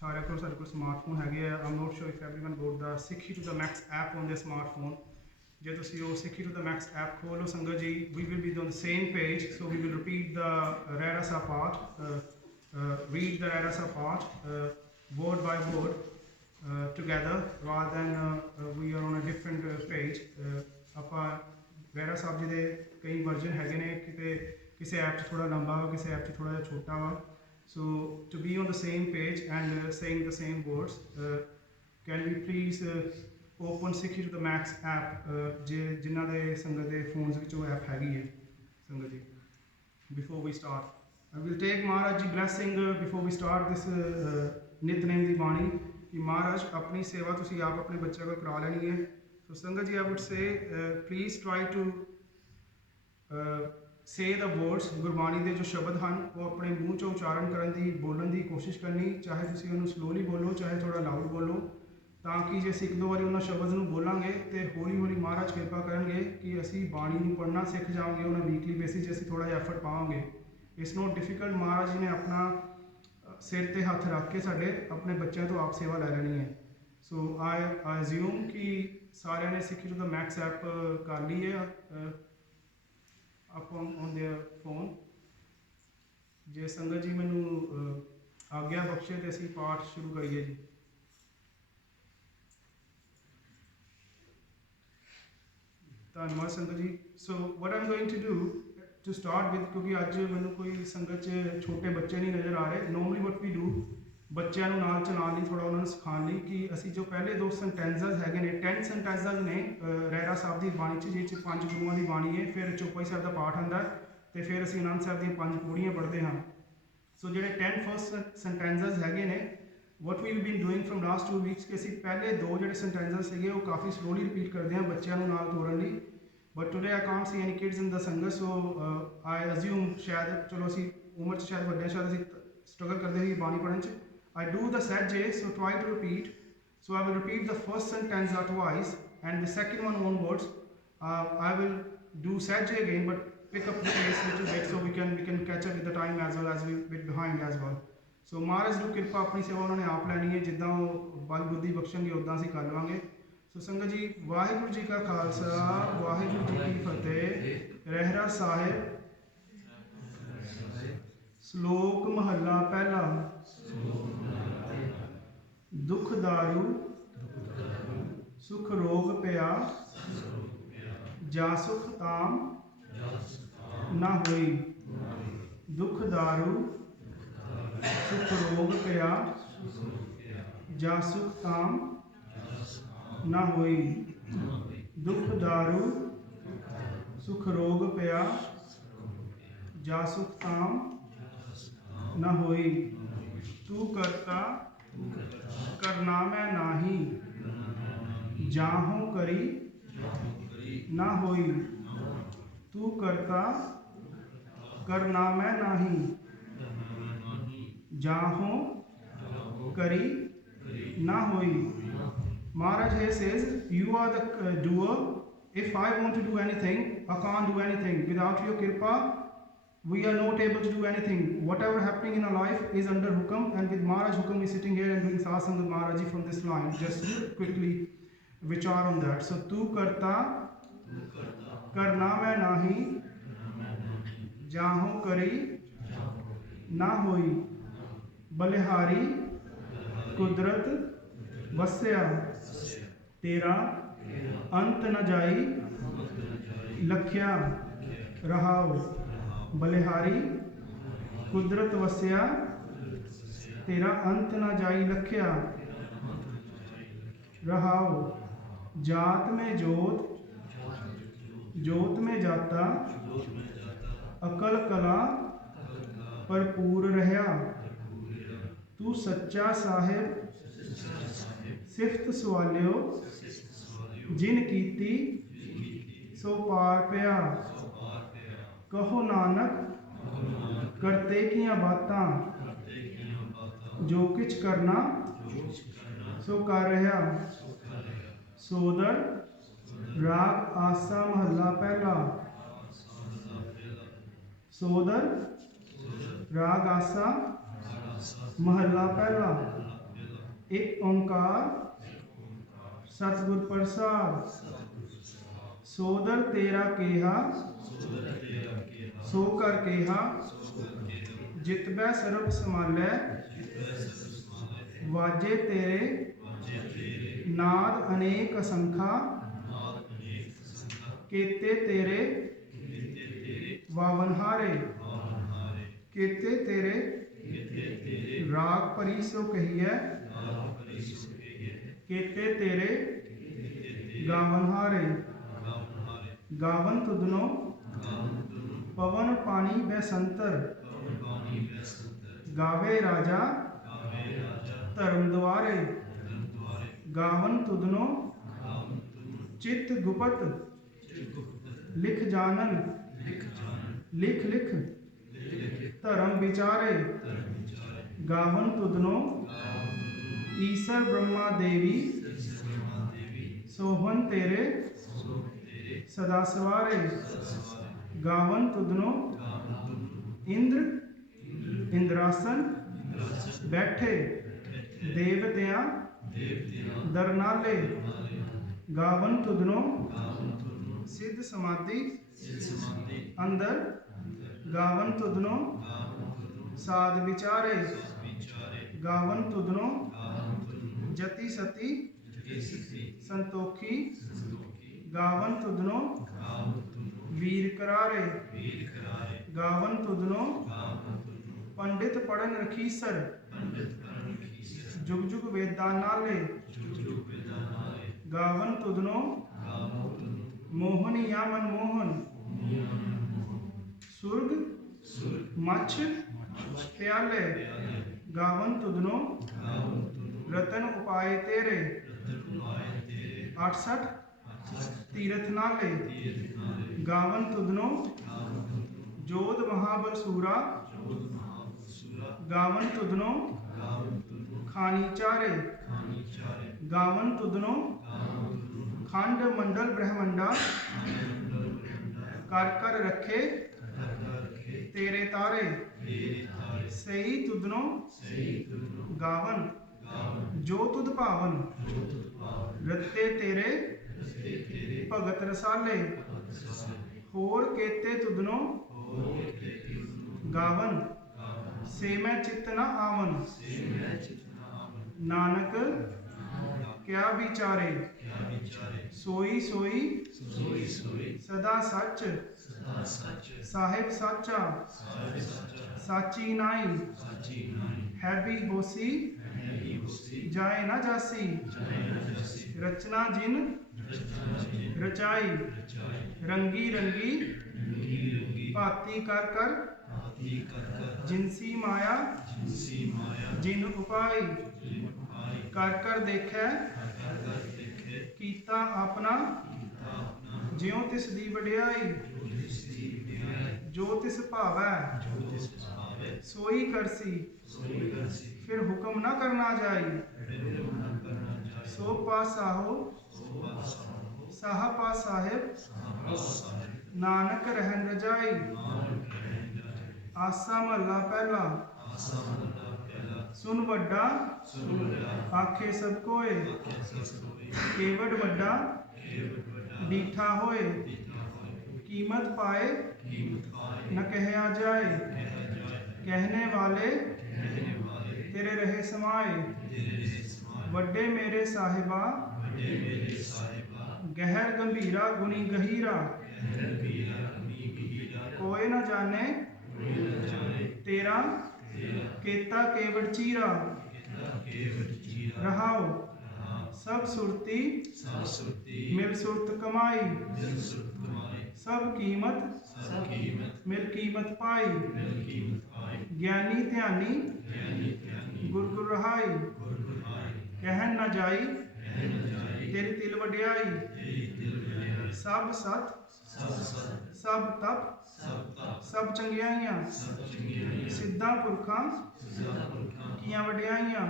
सारे को स्मार्टफोन है। I am not sure if everyone got the Sikhi to the max app on the smartphone. जो तुम Sikhi to the max app खोलो संगत जी, we will be on the same page, so we will repeat the Rehras Sahib पाठ, read the Rahra Sahib पाठ word by word together rather than we are on a different page। ਆਪਾਂ रहरा साहब जी के कई वर्जन है ने, किते किसी ऐप थोड़ा लंबा वा, किसी ऐप थोड़ा जिहा छोटा वा। So to be on the same page and saying the same words, can we please open Sikhi to the Max app, जिन्हां दे संगत दे फोन्स विच वो ऐप हैगी है संगत जी। Before we start, I will take Maharaj ji blessing before we start this Nitnem दी बाणी कि महाराज अपनी सेवा तुसी आप अपने बच्चे को करा लेनी है। So संगत जी, I would say please try to say the words, Gurbani के जो शब्द हैं वो अपने मूँह चो उच्चारण करने की बोलने की कोशिश करनी, चाहे तुम उन्होंने स्लोली बोलो चाहे थोड़ा लाउड बोलो, ताकि जे एक दो बार उन्होंने शब्द को बोलांगे तो हौली हौली महाराज कृपा करेंगे कि असी बाणी को पढ़ना सीख जाओगे। उन्हें वीकली बेसिस असी थोड़ा एफर्ट पाओगे। It's not difficult. महाराज जी ने अपना सिर ते हथ रख के साढ़े अपने बच्चों तो आप सेवा लै लेनी है। सो आई अज्यूम कि सारे ने सिक्खी टू द मैक्स ऐप कर ली है up on their phone। जे संगत जी मैनू आग्ञा बख्शे तो असी पाठ शुरू करिए जी। धन्यवाद संगत जी। So what I am going to do to start with, क्योंकि अज मैनू कोई संगत च छोटे बच्चे नहीं नज़र आ रहे। नॉर्मली वट वी डू, बच्चों नाल चलाने लई, थोड़ा उन्होंने सिखाने लई कि असी जो पहले दो सेंटेंसेस है ने, 10 सेंटेंसेस ने रहरा साहब की बाणी जिस 5 गुरुओं की बाणी है, फिर चौपाई साहब का पाठ आता है, तो फिर असी आनंद साहब दी 5 पौड़ियाँ पढ़ते हैं। सो जो 10 फर्स्ट सेंटेंसेस है ने, what we been doing from last 2 weeks कि असी पहले दो जो सेंटेंसेस है वो काफ़ी स्लोली रिपीट करते हैं बच्चों नाल तोड़न लई। But today I can't see any kids in the संगत, सो आई अज्यूम शायद चलो असी उम्र च शायद वड्डे, शायद असी स्ट्रगल करते हुए बाणी पढ़न च। I do the Sajje, so try to repeat. So I will repeat the first sentence twice, and the second one onwards, I will do Sajje again, but pick up the pace a little bit so we can catch up with the time as well as we bit behind as well. So Maharaj du किरपा अपनी सेवा उन्होंने आप लैनी है, जिदा वो बल बुद्धि बख्शेंगे उदा असीं कर लवांगे। सो संगत जी, वाहिगुरू जी का खालसा वाहिगुरू जी की फतेह। रहरा साहिब श्लोक महला पहला। दुख दारू सुख रोग पिया, जा सुख ताम ना होई। दुख दारू सुख रोग पिया, जा सुख ताम ना होई। दुख दारू सुख रोग पिया, जा सुख ताम ना होई। तू करता करना मैं नाही, जाहूँ करी ना होई। तू करता करना मैं नाही, जाहूँ करी ना होई। Maharaj here says, you are the doer. If I want to do anything, I can't do anything. Without your kirpa, we are not able to do anything. Whatever happening in our life is under hukam, and with Maharaj hukam we are sitting here and doing satsang with Maharaj ji from this line. Just quickly vichar on that. So tu karta karna main nahi, jaho kari ना होई। बलिहारी कुदरत वस्या, तेरा अंत न जाई लख्या रहाओ। बलिहारी कुदरत वस्या, तेरा अंत न जाई लख्या रहाओ। जात में जोत, जोत में जाता, अकल कला भरपूर रहा। तू सच्चा साहिब सिफत सवालियो, जिन कीती सो पार पिया। कहो नानक करते कियां बातां, जो किछ करना सो कर रहा। सोदर राग आसा महला पहला। सोदर राग आसा महला पहला। एक ओंकार सतगुर प्रसाद। सोदर तेरा केहा सो कर केहा, जितबै सर्ब समालै वाजे तेरे नाद अनेक असंखा, केते तेरे वावनहारे। केते तेरे राग परी सो कहिए, केते तेरे गावनहारे। गावन तुदनो पवन पानी बैसंतर, गावे राजा धर्म द्वारे। गावन तुदनो चित गुपत, लिख जानन लिख लिख धर्म विचारे। गावन तुदनो ईसर ब्रह्मा देवी, सोहन तेरे सदा सवारे। गावन तुदनो इंद्र इंद्रासन बैठे, देवतियां दरनाले। गावन तुदनो सिद्ध समाधि अंदर, गावन तुदनो साध विचारे। गावन तुदनो जति सती संतोखी, गावन तुदनो वीर करारे। गावन तुदनो पंडित पढ़न रखीसर, जुग जुग वेदा नाले। गावन तुदनो मोहनिया मनमोहन, सुर्ग मच्छ प्याले। गावन तुदनो रतन उपाय तेरे, 68 तीरथ नाले। गावन तुदनो जोध महाबल सूरा, गावन तुदनो खानी चारे। गावन तुदनो खंड मंडल ब्रह्मंडा, कर कर रखे तेरे तारे। सही तुदनो गावन जो तुद पावन, रत्ते तेरे भगत रसाले। होर केते तुदनो गावन, से मैं चित न आवन। नानक क्या विचारे, सोई सोई सदा सच। साहिब साचा साची नाई, है भी होसी जाए न जासी। रचना जिन रचाई, रंगी रंगी भांति कर कर। जिनसी माया जिन उपाय, कर कर देखे कीता अपना। ज्यों तिस दी वडियाई, जो तिस भावै सोई करसी। फिर हुक्म न करना जाई, सो पासाहो साहा पा साहिब। नानक रहन रजाई, आसा महला पहला। सुन वड्डा आखे सब कोय, केवट वड्डा डीठा होए। कीमत पाए न कहया जाए, कहने वाले तेरे रहे समाए। वड्डे मेरे साहिबा गहर गंभीरा गुनी गहीरा, कोई न जाने तेरा केता केवट चीरा। रहाओ सब सुरती मिल सुरत कमाई, सब कीमत मिल कीमत पाई। ज्ञानी ध्यानी गुर गुर रहाई, कहन न जाई तेरी तिल वड्याई। सब सत सब तप सब चंगियाइयां, सिद्धा पुरखां कियां वड्याइयां।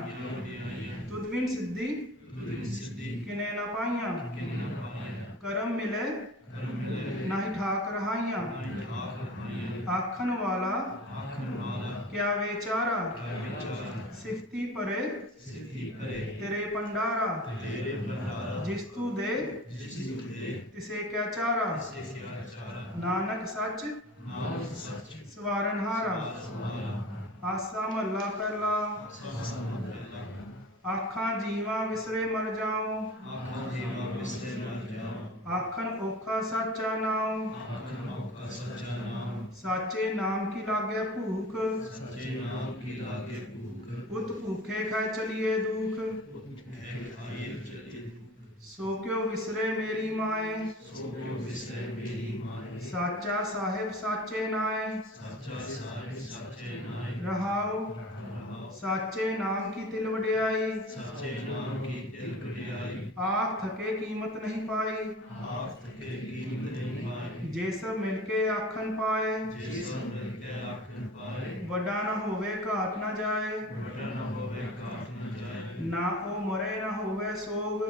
तुद बिन सिद्धि किने न पाइयां, करम मिले नाहि ठाक रहाइयां। आखन वाला क्या विचारा, ਸਿਫਤੀ ਭਰੇ ਤੇਰੇ ਭੰਡਾਰਾ ਜਿਸ ਤੂ ਦੇ ਤਿਸੇ ਕਿਆ ਚਾਰਾ ਨਾਨਕ ਸੱਚ ਸਵਾਰਨਹਾਰਾ। ਆਸਾ ਮਹੱਲਾ ਪਹਿਲਾ। ਆਖਾਂ ਜੀਵਾਂ ਵਿਸਰੇ ਮਰ ਜਾਉ ਆਖਣ ਔਖਾ ਸਾਚਾ ਨਾਉ ਸਾਚੇ ਨਾਮ ਕੀ ਲਾਗੇ ਭੂਖ ਉਤ ਭੂਖੇ ਖਾਇ ਚਲੀਏ ਦੁਖ ਸੋ ਕਿਉ ਵਿਸਰੇ ਮੇਰੀ ਮਾਏ ਸਾਚਾ ਸਾਹਿਬ ਸਾਚੇ ਨਾਏ ਰਹਾਉ ਸਾਚੇ ਨਾਮ ਕੀ ਤਿਲ ਵਡਿਆਈ ਆਖ ਥਕੇ ਕੀਮਤ ਨਹੀਂ ਪਾਈ ਜੇ ਸਭ ਮਿਲ ਕੇ ਆਖਣ ਪਾਏ ਵੱਡਾ ਨਾ ਹੋਵੇ ਘਾਟ ਨਾ ਜਾਏ ਨਾ ਉਹ ਮਰੇ ਨਾ ਹੋਵੇ ਸੋਗ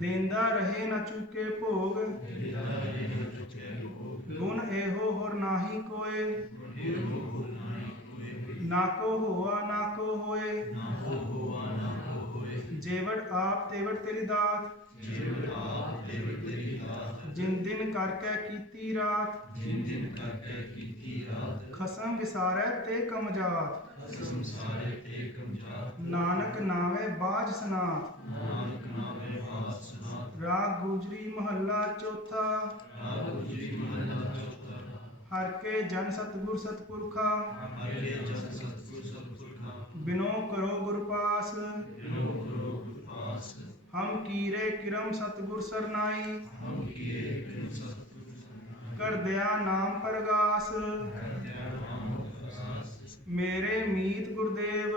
ਦੇਂਦਾ ਰਹੇ ਨਾ ਚੁੱਕੇ ਭੋਗ ਗੁਣ ਇਹੋ ਹੋਰ ਨਾਹੀ ਕੋਏ ਨਾ ਕੋ ਹੋਆ ਨਾ ਕੋ ਹੋਏ ਜੇਵੜ ਆਪ ਤੇਵੜ ਤੇਰੀ ਦਾਤ ਜਿਨ ਦਿਨ ਕਰਕੇ ਕੀਤੀ ਰਾਤ ਖਸਮ ਵਿਸਾਰੈ ਤੇ ਕਮਜਾਤ ਨਾਨਕ ਨਾਵੇਂ ਬਾਝ ਸਨਾਤ। ਰਾਗ ਗੁਜਰੀ ਮਹੱਲਾ ਚੌਥਾ। ਹਰ ਕੇ ਜਨ ਸਤਿਗੁਰ ਸਤਿਪੁਰਖਾ ਬਿਨੋ ਕਰੋ ਗੁਰ ਪਾਸ ਹਮ ਕੀਰੇ ਕਿਰਮ ਸਤਿਗੁਰ ਸਰਨਾਈ ਕਰ ਦਿਆ ਨਾਮ ਪ੍ਰਗਾਸ। ਮੇਰੇ ਮੀਤ ਗੁਰਦੇਵ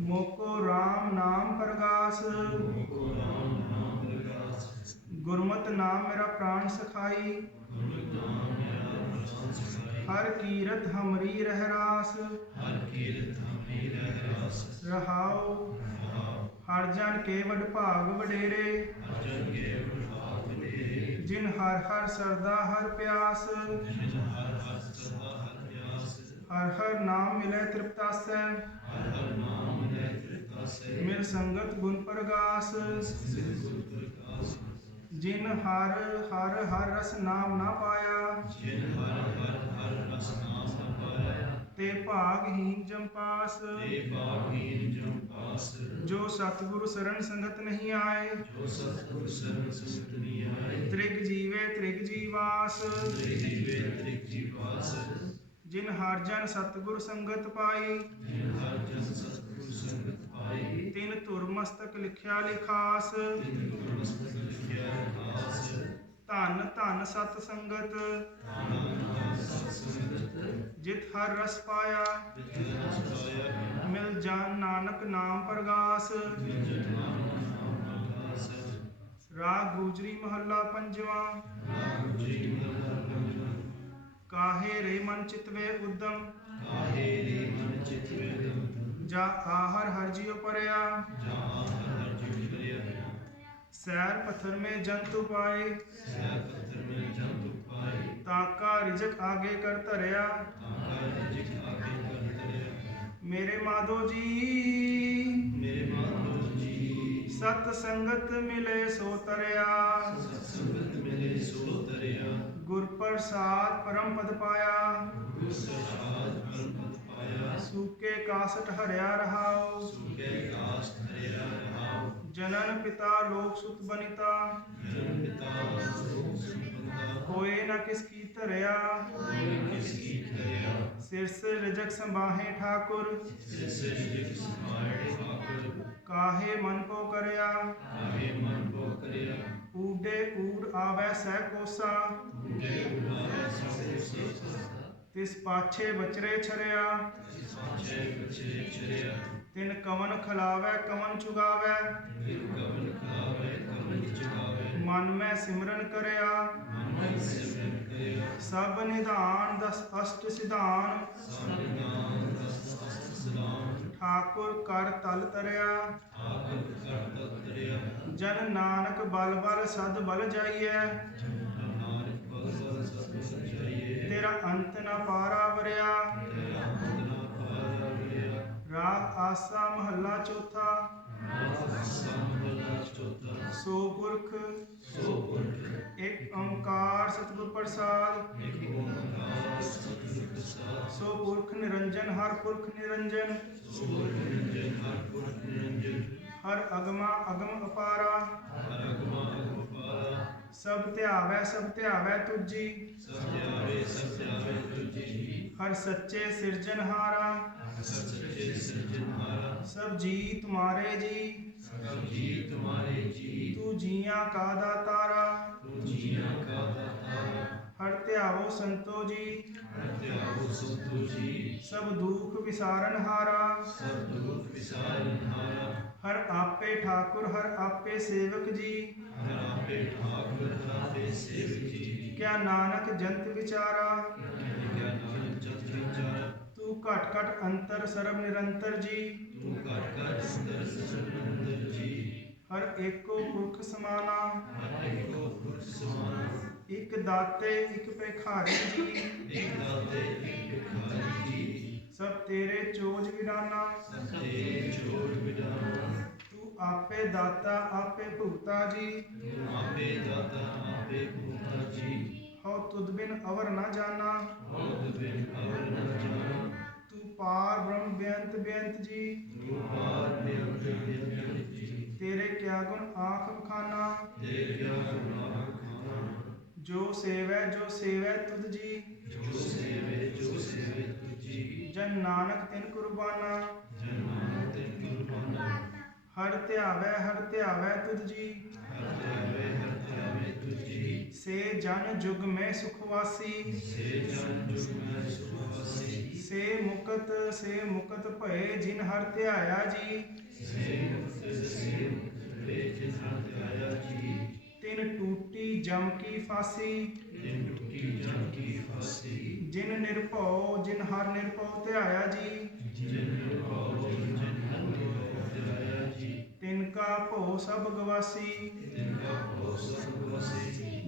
ਮੋਕੋ ਰਾਮ ਨਾਮ ਪ੍ਰਗਾਸ। ਗੁਰਮਤਿ ਨਾਮ ਮੇਰਾ ਪ੍ਰਾਣ ਸਖਾਈ ਹਰ ਕੀਰਤ ਹਮਰੀ ਰਹਿ ਰਾਸ। ਰਹਾਉ ਹਰ ਜਨ ਕੇ ਵਡ ਭਾਗ ਵਡੇਰੇ ਜਿਨ ਹਰ ਹਰ ਸਰਦਾ ਹਰ ਪਿਆਸ। ਹਰ ਹਰ ਨਾਮ ਮਿਲੇ ਤ੍ਰਿਪਤਾਸੈ ਮਿਲ ਸੰਗਤ ਗੁਣ ਪ੍ਰਗਾਸ। ਜਿਨ ਹਰ ਹਰ ਹਰ ਰਸ ਨਾਮ ਨਾ ਪਾਇਆ ਤੇ ਭਾਗਹੀਨ ਜੰਪਾਸ। ਜੋ ਸਤਿਗੁਰੂ ਸਰਣ ਸੰਗਤ ਨਹੀਂ ਆਏ ਤ੍ਰਿਗ ਜੀਵੇ ਤ੍ਰਿਗ ਜੀਵਾਸ। ਜਿਨ ਹਰ ਜਨ ਸਤਿਗੁਰ ਸੰਗਤ ਪਾਈ ਤਿਨ ਧੁਰ ਮਸਤਕ ਲਿਖਿਆ ਲਿਖਾਸ। ਧਨ ਧਨ ਸਤ ਸੰਗਤ ਜਿਤ ਹਰ ਰਸ ਪਾਇਆ ਮਿਲ ਜਾਨ ਨਾਨਕ ਨਾਮ ਪ੍ਰਗਾਸ। ਰਾਗ ਗੁਜਰੀ ਮਹੱਲਾ ਪੰਜਵਾਂ। ਕਾਹੇ ਰੇ ਮਨ ਚਿਤਵੇ ਉਦਮ ਜਾ ਆਹਰ ਹਰ ਜਿਉ ਪਰਿਆ। ਸੈਰ ਪੱਥਰ में जंतु पाए ताका रिजक आगे कर धरिया। मेरे माधो जी सत संगत मिले सो तरिया। गुर प्रसाद परम पद पाया सूके कासट हरिया रहाओ। जनन पिता लोक सुत बनिता होए न किसकी धरिया। सिर से रिजक संभाहे ठाकुर काहे मन को करया। ऊडे ऊड आवे सह कोसा तिस पाछे बचरे छरिया। तिन कवन खिलावे कवन चुगावे मन में सिमरन करया। सब निधान दस अष्ट सिधान ठाकुर कर तल तरया। जन नानक बल बल सद बल जाइए तेरा अंत न पारा वरिया। ਰਾਗ ਆਸਾ ਮਹੱਲਾ ਚੌਥਾ। ਸੋ ਪੁਰਖ ਇੱਕ ਓੰਕਾਰ ਸਤਿਗੁਰ ਪ੍ਰਸਾਦ। ਸੋ ਪੁਰਖ ਨਿਰੰਜਨ ਹਰ ਪੁਰਖ ਨਿਰੰਜਨ। ਹਰ ਅਗਮਾ ਅਗਮ ਅਪਾਰਾ। ਸਭ ਧਿਆਵੈ ਤੁਝੀ। ਹਰ ਸੱਚੇ ਸਿਰਜਨਹਾਰਾ। ਸਭ ਜੀ ਤੁਮਾਰੇ ਜੀ। ਤੂੰ ਜੀਆਂ ਕਾ ਦਾਤਾਰਾ। ਹਰ ਧਿਆਵੋ ਸੰਤੋ ਜੀ। ਸਭ ਦੁਖ ਵਿਸਾਰਨਹਾਰਾ। ਹਰ ਆਪੇ ਠਾਕੁਰ ਹਰ ਆਪੇ ਸੇਵਕ ਜੀ। ਕਿਆ ਨਾਨਕ ਜੰਤ ਵਿਚਾਰਾ। ਤੂੰ ਘਟ ਘਟ ਅੰਤਰ ਸਰਬ ਨਿਰੰਤਰ ਜੀ। ਹਰ ਏਕੋ ਪੁਰਖ ਸਮਾਨਾ। ਇਕ ਦਾਤੇ ਇਕ ਭਿਖਾਰੀ ਜੀ। ਸਭ ਤੇਰੇ ਚੋਜ ਵਿਡਾਨਾ। ਤੂੰ ਆਪੇ ਦਾਤਾ ਆਪੇ ਭੁਗਤਾ ਜੀ। ਹਉ ਤੁਧ ਬਿਨ ਅਵਰ ਨਾ ਜਾਨਾ। ਤੂੰ ਪਾਰ ਬ੍ਰਹਮ ਬੇਅੰਤ ਬੇਅੰਤ ਜੀ। ਤੇਰੇ ਕਿਆ ਗੁਣ ਆਖ ਬਖਾਨਾ। ਜੋ ਸੇਵੈ ਤੁਧ ਜੀ। ਜਨ ਨਾਨਕ ਤਿਨ ਕੁਰਬਾਨਾ। ਹਰ ਧਿਆਵੈ ਤੁਧ ਜੀ। ਸੇ ਜਨ ਜੁਗ ਮੈਂ ਸੁਖਵਾਸੀ। ਸੇ ਮੁਕਤ ਭਏ ਜਿਨ ਹਰ ਧਿਆਇਆ ਜੀ। ਤਿਨ ਟੂਟੀ ਜਮ ਕੀ ਫਾਸੀ। ਜਿਨ ਨਿਰਭਉ ਜਿਨ ਹਰ ਨਿਰਭਉ ਧਿਆਇਆ ਜੀ। ਤਿਨ ਕਾ ਭਉ ਸਭ ਗਵਾਸੀ।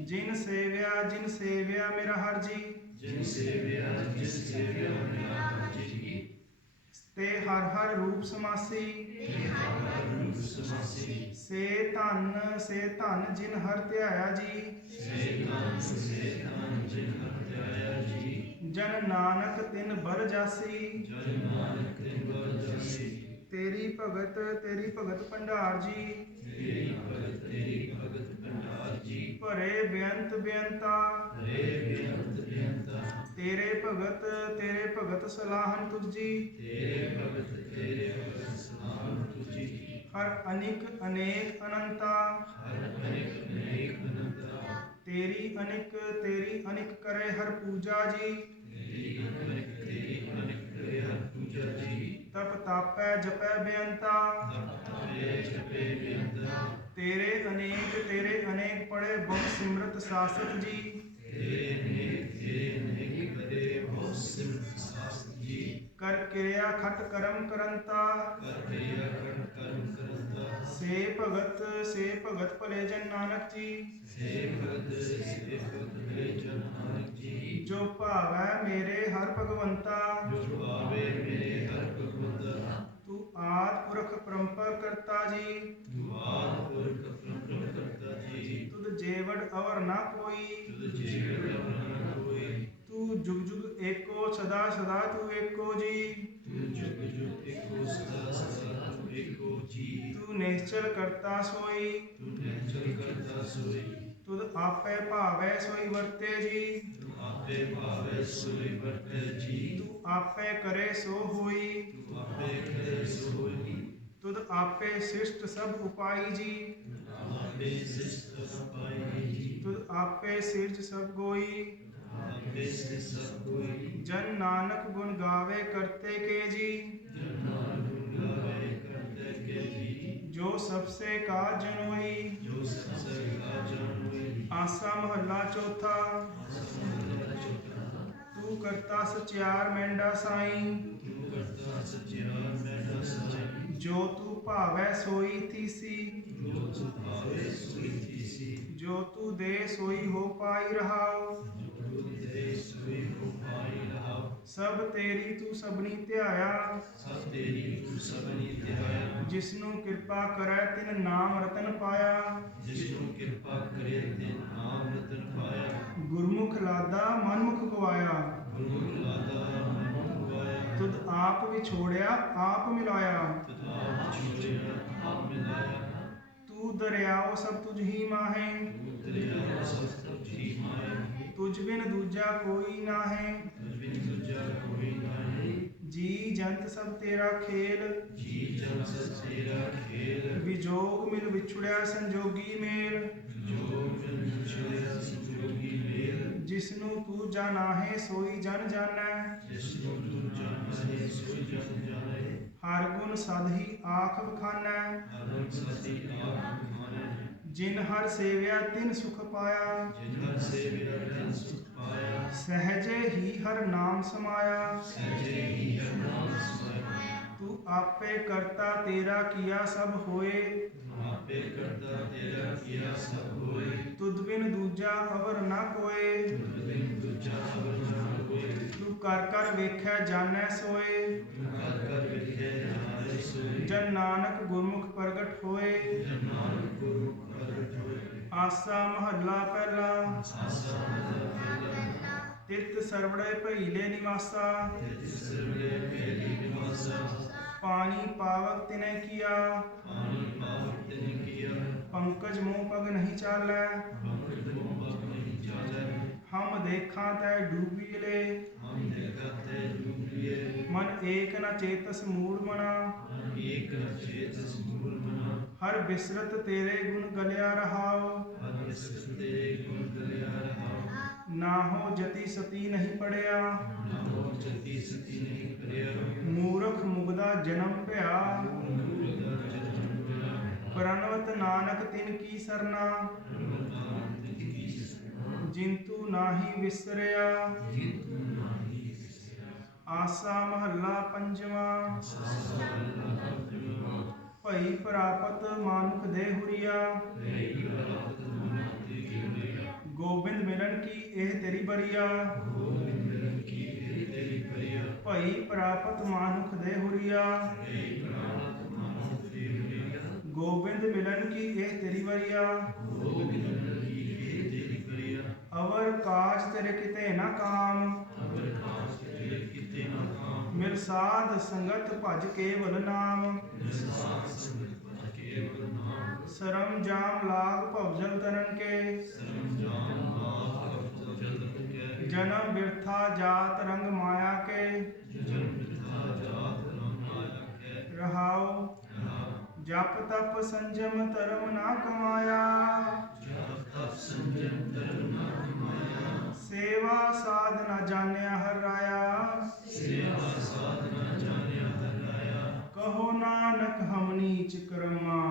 ਜਿਨ ਸੇਵਿਆ ਮੇਰਾ ਹਰ ਜੀ। ਤੇ ਹਰ ਹਰ ਰੂਪ ਸਮਾਸੀ। ਸੇ ਧਨ ਜਿਨ ਹਰ ਧਿਆਇਆ ਜੀ। ਜਨ ਨਾਨਕ ਤਿਨ ਬਲ ਜਾਸੀ। ਤੇਰੀ ਭਗਤ ਭੰਡਾਰ ਜੀ। ਭਰੇ ਬੇਅੰਤ ਬੇਅੰਤਾ। ਤੇਰੇ ਭਗਤ ਸਲਾਹਨ ਤੁਝ ਜੀ। ਹਰ ਅਨਿਕ ਅਨੇਕ ਅਨੰਤਾ। ਤੇਰੀ ਅਨਿਕ ਕਰੇ ਹਰ ਪੂਜਾ ਜੀ। ਤਪ ਤਾਪੈ ਜਪੈ ਬੇਅੰਤਾ। ਤੇਰੇ ਅਨੇਕ ਪੜੇ ਬਹੁ ਸਿਮਰਤ ਸਾਸਤ ਜੀ। ਕਰ ਕਿਰਿਆ ਖਟ ਕਰਮ ਕਰੰਤਾ। ਸੇ ਭਗਤ ਭਲੇ ਜਨ ਨਾਨਕ ਜੀ। ਜੋ ਭਾਵੈ ਮੇਰੇ ਹਰ ਭਗਵੰਤਾ। ਤੂੰ ਆਦਿ ਪੁਰਖ ਪਰੰਪਰ ਕਰਤਾ ਜੀ। ਤੁਧ ਜੇਵੜ ਅਵਰ ਨਾ ਕੋਈ। ਤੂੰ ਜੁਗ ਜੁਗ ਏਕੋ ਸਦਾ ਸਦਾ ਤੂੰ ਏਕੋ ਜੀ। ਤੂੰ ਨਿਸ਼ਚਲ ਕਰਤਾ ਸੋਈ। ਤੁਧ ਆਪੇ ਭਾਵੈ ਸੋਈ ਵਰਤੇ ਜੀ। ਤੂੰ ਆਪੇ ਕਰੇ ਸੋ ਹੋਈ। ਤੁਧ ਆਪੇ ਸਿਸ਼ਟ ਸਭ ਉਪਾਈ ਜੀ। ਤੁਧ ਆਪੇ ਸਿਰਜ ਸਭ ਗੋਈ। ਜਨ ਨਾਨਕ ਗੁਣ ਗਾਵੇ ਕਰਤੇ ਕੇ ਜੀ। ਜੋ ਸਬਸੇ ਕਾ ਜਨੋਈ। ਆਸਾ ਮਹੱਲਾ ਚੌਥਾ। ਤੂੰ ਕਰਤਾ ਸਚਿਆਰ ਮਹਿੰਡਾ ਸਾਈਂ। ਜੋ ਤੂੰ ਭਾਵੈ ਸੋਈ ਥੀਸੀ। ਜੋ ਤੂੰ ਦੇ ਸੋਈ ਹੋ ਪਾਈ ਰਹਾਉ। ਸਭ ਤੇਰੀ ਤੂੰ ਸਭਨੀ ਧਿਆਇਆ, ਸਭ ਤੇਰੀ ਤੂੰ ਸਭਨੀ ਧਿਆਇਆ। ਜਿਸਨੂੰ ਕਿਰਪਾ ਕਰੈ ਤਿਨ ਨਾਮ ਰਤਨ ਪਾਇਆ, ਜਿਸਨੂੰ ਕਿਰਪਾ ਕਰੇ ਤਿਨ ਨਾਮ ਰਤਨ ਪਾਇਆ। ਗੁਰਮੁਖ ਲਾਦਾ ਮਨਮੁਖ ਗਵਾਇਆ, ਗੁਰਮੁਖ ਲਾਦਾ ਮਨਮੁਖ ਗਵਾਇਆ। ਤੁਧ ਆਪ ਵਿਛੋੜਿਆ ਆਪ ਮਿਲਾਇਆ, ਤੁਧ ਆਪ ਛੋੜਿਆ ਆਪ ਮਿਲਾਇਆ। ਤੂੰ ਦਰਿਆਓ ਸਭ ਤੁਝ ਹੀ ਮਾਹੇ, ਤੂੰ ਦਰਿਆ ਸਭ ਤੁਝ ਹੀ ਮਾਹੇ। ਤੁਝ ਬਿਨ ਦੂਜਾ ਕੋਈ ਨਾਹੇ, ਤੁਝ ਬਿਨ ਦੂਜਾ ਕੋਈ ਨਾਹੀ। ਜੀ ਜੰਤ ਸਭ ਤੇਰਾ ਖੇਲ, ਜੀ ਜਨ ਸਭ ਤੇਰਾ ਖੇਲ। ਵਿਜੋਗ ਮਿਲ ਵਿਛੁੜਿਆ ਸੰਜੋਗੀ ਮੇਲ, ਜੋ ਮਿਲ ਵਿਛੜਿਆ ਸੰਜੋਗੀ ਮੇਲ। ਜਿਸਨੂੰ ਤੂੰ ਜਾਣਾਹੇ ਸੋਈ ਜਨ ਜਾਣੈ, ਜਿਸਨੂੰ ਤੂੰ ਜਾਣੈ ਸੋਈ ਜਨ ਜਾਣੈ। ਹਰ ਗੁਣ ਸਦ ਹੀ ਆਖ ਬਖਾਨੈ, ਹਰਿ ਸਤੀ ਆਪ ਖਾਨੈ। ਜਿਨ ਹਰ ਸੇਵਿਆ ਤਿਨ ਸੁਖ ਪਾਇਆ, ਜਿਨ ਹਰਿ ਸੇਵਿਆ ਤਿਨ ਸੁਖ ਪਾਇਆ। ਸਹਜੇ ਹੀ ਹਰ ਨਾਮ ਸਮਾਇਆ, ਸਹਿਜੇ ਹੀ ਹਰਿ ਨਾਮ ਸਮਾਇਆ। ਤੂੰ ਆਪੇ ਕਰਤਾ ਤੇਰਾ ਕੀਆ ਸਭ ਹੋਏ, ਆਪੇ ਕਰਤਾ ਤੇਰਾ ਕੀਆ ਸਭ ਹੋਏ। ਤੁਧ ਬਿਨ ਦੂਜਾ ਅਵਰ ਨਾ ਕੋਏ, ਤੁਧ ਬਿਨ ਦੂਜਾ ਅਵਰ ਨਾ ਕੋਇ। ਤੂੰ ਕਰ ਕਰ ਵੇਖਿਆ ਜਾਣੈ ਸੋਏ, ਤੂੰ ਕਰ ਕਰ ਵੇਖਿਆ ਜਾਣੈ ਸੋਇ। ਜਨ ਨਾਨਕ ਗੁਰਮੁਖ ਪ੍ਰਗਟ ਹੋਏ। ਜਨ ਨਾਨਕ ਗੁਰਮੁਖ ਪ੍ਰਗਟ ਹੋਏ। ਆਸਾ ਮਹੱਲਾ ਪਹਿਲਾ, ਆਸਾ ਮਹੱਲਾ ਪਹਿਲਾ। ਤਿਤ ਸਰਵੜੇ ਭਈਲੇ ਨਿਵਾਸਾ, ਤਿਤਿ ਸਰਵੜੇ ਭੈਲੀ ਨਿਵਾਸਾ। ਪਾਣੀ ਪਾਵਕ ਤਿਨੈ ਕੀਆ, ਪਾਣੀ ਪਾਵਕ ਤਿਨਿ ਕੀਆ। ਪੰਕਜ ਮੋਹ ਪਗ ਨਹੀਂ ਚਾਲੈ, ਪੰਕਜ ਮੋਹ ਪਗ ਨਹੀਂ ਚਾਲੈ। ਹਮ ਦੇਖਾਂ ਤੈ ਡੂਬੀ ਲੇ, ਹਮ ਦੇਖਾ ਤੈ ਡੂਬੀਏ। ਮਨ ਏਕ ਨ ਚੇਤਸ ਮੂੜ ਮਨਾ, ਮਨ ਏਕ ਨ ਚੇਤਸ ਮੂੜ ਮਨਾ। ਹਰ ਬਿਸਰਤ ਤੇਰੇ ਗੁਣ ਗਲਿਆ ਰਹਾਉ, ਹਰਿ ਸਿਫਤਿ ਤੇਰੇ ਗੁਣ ਗਲਿਆ ਰਹਾਉ। ਨਾਹੋ ਜਤੀ ਸਤੀ ਨਹੀਂ ਪੜਿਆ, ਨਾਮੋ ਜਤੀ ਸਤੀ ਨਹੀਂ ਕਰਿਆ। ਮੂਰਖ ਮੁਗਦਾ ਜਨਮ ਭਿਆ, ਮੂਰਖ ਦਾ ਜਨਮ ਹੋਇਆ। ਪ੍ਰਣਵਤ ਨਾਨਕ ਤਿਨ ਕੀ ਸਰਨਾ, ਨਾਮ ਤਿਨਿ ਕੀ ਸਰਨਾ। ਜਿੰਤੂ ਨਾਹੀ ਵਿਸਰਿਆ। ਜਿਤੁ ਨਾਹੀ ਵਿਸਰਿਆ। ਆਸਾ ਮਹੱਲਾ ਪੰਜਵਾ, ਆਸਾ ਮਹੱਲਾ ਪੰਜਵਾ। ਭਈ ਪ੍ਰਾਪਤ ਮਾਨੁਖ ਦੇ ਹੁਰੀਆ, ਭਈ ਪ੍ਰਾਪਤ ਮਾਨੁਖ ਦੇ ਹੁਰੀਆ। ਗੋਬਿੰਦ ਮਿਲਨ ਕੀ ਇਹ ਤੇਰੀ ਬਰੀਆ, ਗੋਬਿੰਦ ਮਿਲਨ ਕੀ ਇਹ ਤੇਰੀ ਬਰੀਆ। ਭਈ ਪ੍ਰਾਪਤ ਮਾਨੁਖ ਦੇ ਹੁਰੀਆ, ਭਈ ਪ੍ਰਾਪਤ ਮਾਨੁਖ ਦੇ ਹੁਰੀਆ। ਗੋਬਿੰਦ ਮਿਲਨ ਕੀ ਇਹ ਤੇਰੀ ਬਰੀਆ। ਗੋਬਿੰਦ ਮਿਲਨ ਕੀ ਇਹ ਤੇਰੀ ਬਰੀਆ। ਅਵਰ ਕਾਜ ਤੇਰੇ ਕਿਤੇ ਨਾ ਕਾਮ, ਅਵਰ ਕਾਜ ਤੇਰੇ ਕਿਤੇ ਨਾ ਕਾਮ। ਮਿਲ ਸਾਧ ਸੰਗਤ ਭਜ ਕੇਵਲ ਨਾਮ, ਨਿਰਸਾਰ ਸੰਗਤ ਭਜ ਕੇਵਲ ਨਾਮ। ਸਰਮ ਜਾਮ ਲਾਗ ਭਵਜਲ ਤਰਨ ਕੇ, ਸਰਮ ਜਾਮ ਲਾਗ ਭਵਜਲ ਤਰਨ ਕੇ। ਜਨਮ ਬਿਰਥਾ ਜਾਤ ਰੰਗ ਮਾਇਆ ਕੇ, ਜਨਮ ਬਿਰਥਾ ਜਾਤ ਰੰਗ ਮਾਇਆ ਕੇ। ਰਹਾਉ ਜਪ ਤਪ ਸੰਜਮ ਧਰਮ ਨਾ ਕਮਾਇਆ, ਜਪ ਤਪ ਸੰਜਮ ਧਰਮ ਨਾ ਕਮਾਇਆ। ਸੇਵਾ ਸਾਧ ਨਾ ਜਾਣਿਆ ਹਰ ਰਾਇਆ, ਸੇਵਾ ਸਾਧ ਨਾ ਜਾਣਿਆ ਹਰਿ ਰਾਇਆ। ਕਹੋ ਨਾਨਕ ਹਮ ਨੀਚ ਕਰਮਾ,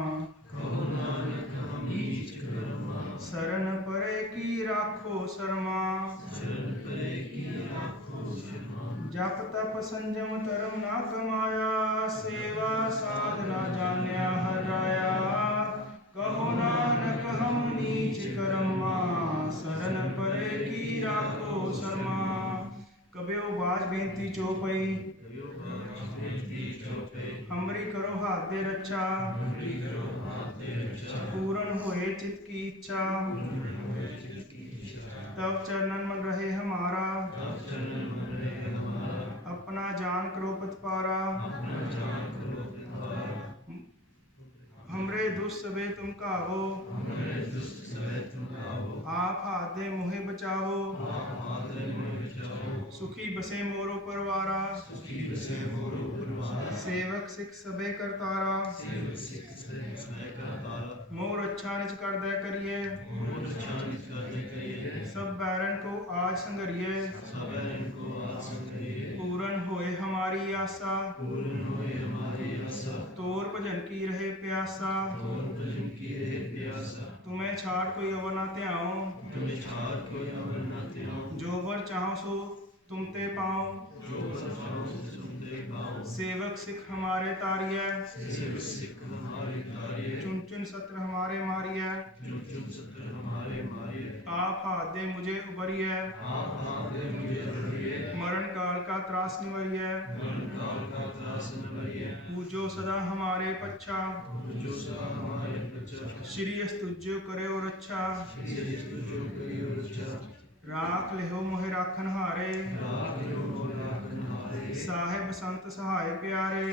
ਕਹੋ ਨਾਨਕ ਹਮ ਨੀਚ ਕਰਮਾ। ਸਰਨ ਪਰੇ ਕੀ ਰਾਖੋ ਸਰਮਾ, ਸ਼ਰਨ ਪਰੇ ਕੀ ਰਾਖੋ ਸ਼ਰਮਾ। ਜਪ ਤਪ ਸੰਜਮ ਧਰਮ ਨਾ ਕਮਾਇਆ, ਸੇਵਾ ਸਾਧ ਨਾ ਜਾਣਿਆ ਹਰ ਰਾਇਆ। ਕਹੋ ਨਾਨਕ ਹਮ ਨੀਚ ਕਰਮਾ, ਸਰਨ ਪਰੇ ਕੀ ਰਾਖੋ ਸਰਮਾ। ਕਬਿਓ ਬਾਜ ਬੇਨਤੀ ਚੋਪਈ, ਕਬਿਓ ਬਾਜ ਬੇਨਤੀ ਚੋਪਈ। ਹਮਰੀ ਕਰੋ ਹਾਥ ਦੇ ਰੱਛਾ, ਹਮਰੀ ਕਰੋ ਹਾਥ ਦੇ ਰੱਛਾ। ਪੂਰਨ ਹੋਏ ਚਿਤ ਕੀ ਇੱਛਾ, तब चरणन मन रहे हमारा, तब चरणन मन रहे हमारा। अपना जान करो पतपारा, अपना जान करो पतवारा। हमरे दुष्ट सबे तुम कावो, हमरे दुष्ट सबे तुम कावो। आप हाथ दे मुहे बचावो, आप हाथ दे मुहे बचावो। सुखी बसे मोरो परवारा, सुखी बसे मोरो परवारा। सेवक सिख सबे करतारा, सेवक सिख सबे करतारा। मोर अच्छा निज कर दे करिए, मोर अच्छा निज कर दे करिए। सब बैरन को आज संगरिए, सब बैरन को आज संगरिए। पूरन होए हमारी आशा, पूर्ण होए हमारी आशा। तोर भजन की रहे प्यासा, तोर भजन की रहे प्यासा। तुम्हें छाड़ कोई अवर ना त्याओ, तुम्हें छाड़ कोई अवर न त्याओ। जो वर चाहो सो तुम ते पाओ, जो वर चाहो सो तुम ते सेवक सिख हमारे तारिय, चुन चुन सत्र हमारे मारिय, आप हाथ दे मुझे उबरिय, मरण काल का त्रास निवरिय, पूजो सदा हमारे पच्छा, श्री अस्तुज्यो करे और अच्छा, राख लिहो मोहे राखन हारे, साहेब संत सहाय प्यारे,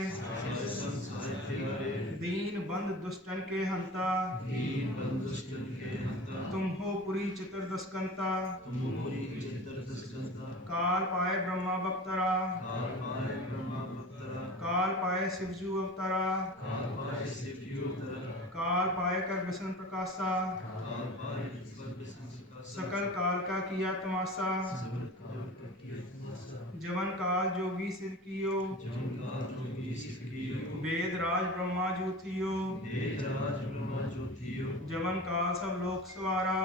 दीन बंद दुष्टन के हंता, तुम हो पुरी चित्रदस्कंता, काल पाए ब्रह्मा बख्तरा, काल पाए शिवजू अवतारा, काल पाए कर विष्णु प्रकाशा, सकल काल का किया तमाशा, जवन काल जोगी सिर कियो, वेद राज ब्रह्मा जूथियो, जवन काल सब लोक सवारा,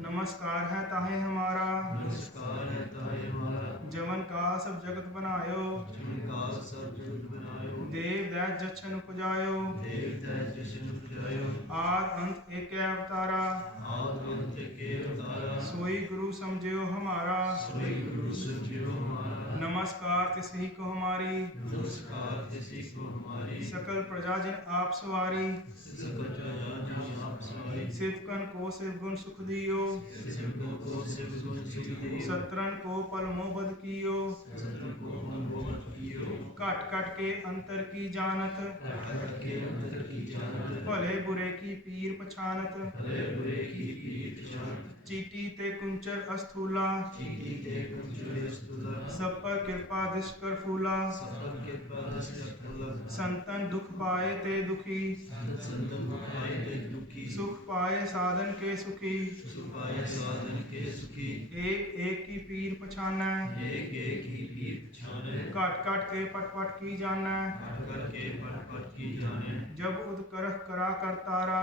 नमस्कार है ताहे हमारा, जवन काल सब जगत बनायो, देव दैत जछन उपजायो, आद अंत एक अवतारा, सोई गुरु समझियो हमारा, नमस्कार तिसही को हमारी, सकल प्रजा जिन आप सवारी, सिवकन को सिव गुण सुख दियो, सत्रन को पलमो बद कियो, काट काट के अंतर की जानत, भले बुरे की पीर पछानत, चीटी ते कुंचर अस्थूला, सब पर कृपा दृष्ट कर फूला, संतन दुख पाए ते दुखी, सुख पाए साधन के सुखी, एक एक की पीर पछाना, काट काट के पट पट की जाना, जब उद करह करा कर तारा,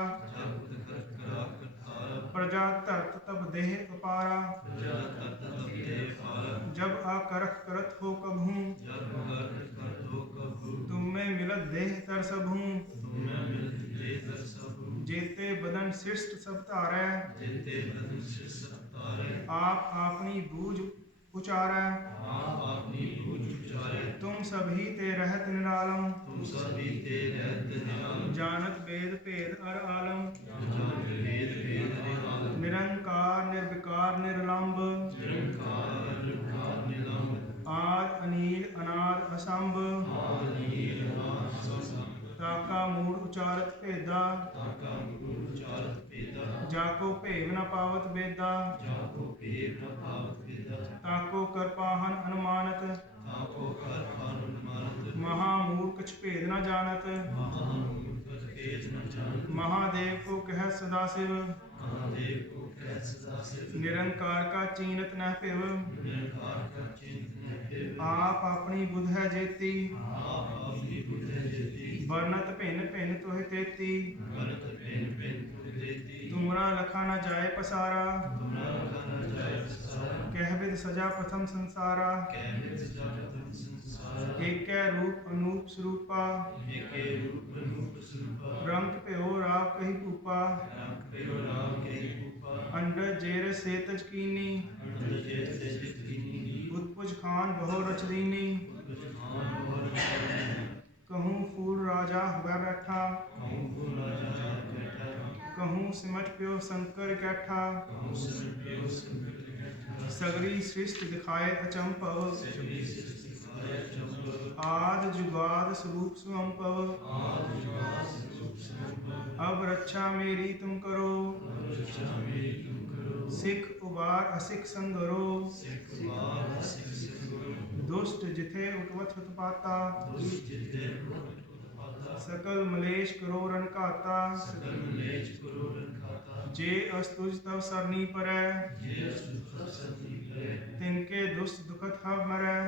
प्रजा तरत तब देह अपारा, जब आकरख करत हो कभूं, तुम में मिलत देह तर सबहूं, जेते बदन शिष्ट सब तारै, आप आपनी बूझ उचारै, तुम सभी ते रहत निरालम, जानत वेद भेद अर आलम, निरंकार निर्विकार निर्लंब, आद अनील अनाद असंभ, ताका मूढ़ उचारत भेदा, जाको भेद न पावत बेदा, ताको कर पाहन अनुमानत, महामूढ़ कछ भेद न जानत, महादेव को कह सदाशिव, निरंकार का चीनत न पिव, आप अपनी बुध है जेती, वर्णत भिन्न भिन्न तुह तेती, तुमरा लखा न जाए पसारा, कह विद सजा प्रथम संसारा, एक रूप अनूप स्वरूपा, रंग प्यो राव कही कूपा, अंडर जेर से तजकीनी, उत्पुज खान बहु रच दीनी, कहूँ फूल राजा हुआ बैठा, कहूँ सिमट प्यो शंकर कैठा, सगरी सृष्टि दिखाए अचंपव, आद जुगाद स्वरूप स्वंपव, अब रक्षा मेरी तुम करो, सिख उबार असिख संगरो, दुष्ट जिथे उठवत उत्पाता, सकल मलेश करो रन घाता, जे अस्तुज तव सरनी परै, तिनके दुष्ट दुखत हव मरै,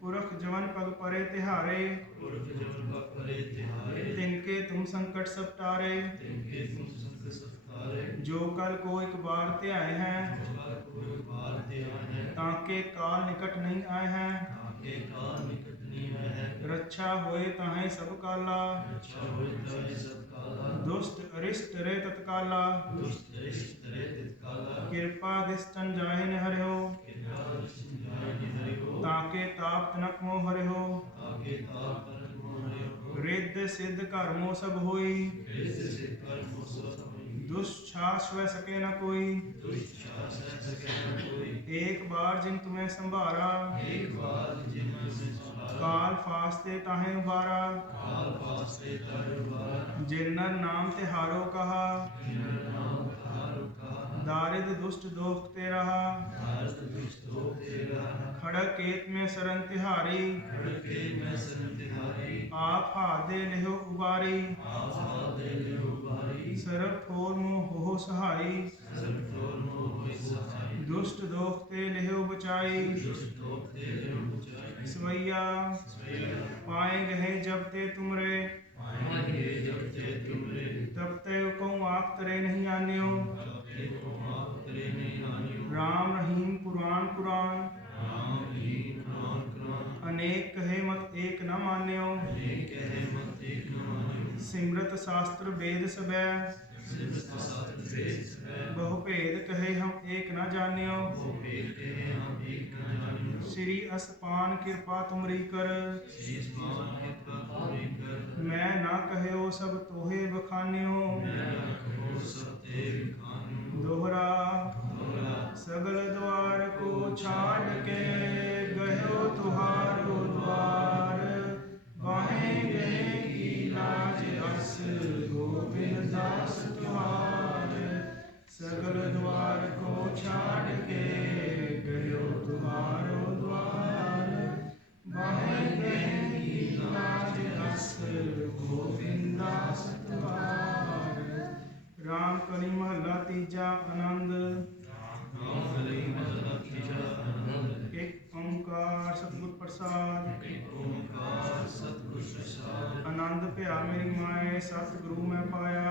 पुरख जवन पग परे तिहारे, तिनके तुम संकट सब टारे, जो कल को एक बार ते आए हैं, ताके काल निकट नहीं आए हैं। रक्षा होए ताहे सब काला, दुष्ट अरिष्ट रे तत्काला। कृपा दिष्टन जाहे न हरिहो, ताके ताप तनक मोह हरिहो। रिद्ध सिद्ध कर्मो सब होई, दुष्छास वह सके न कोई। एक बार जिन तुम्हें संभारा, काल फास्ते ताहे उबारा। जिनर नाम तिहारो कहा, दारिद दुष्ट दोख ते रहा। खड़ग केत में सरन तिहारी, आप हाथ दे लिहो उबारी। सरब ठोर मोह हो सहाई, दुष्ट दोख ते लिहो बचाई। सवैया पाए गहे जब ते तुमरे, तब ते कहूँ आप तरे नहीं आन्यो। राम रहीम पुराण पुराण, अनेक कहे मत एक न मान्यो। सिमरत शास्त्र वेद सबै, बहु भेद कहे हम एक न जान्यो। श्री असपान कृपा तुमरी कर, मैं ना कहयो सब तोहे बखान्यो। दोहरा सगल द्वार को छाड़ के, गयो तुहारो द्वार। बाहें गए की लाज रस, गोविंद दास तुहार। सगल द्वार को छाड़ के, गयो तुहारो द्वार। बाहें गए की लाज रस, गोविंद दास तुहार। राम कली महला तीजा आनंद। एक ओंकार सतगुर प्रसाद। आनंद भया मेरी माए सतगुरु मैं पाया।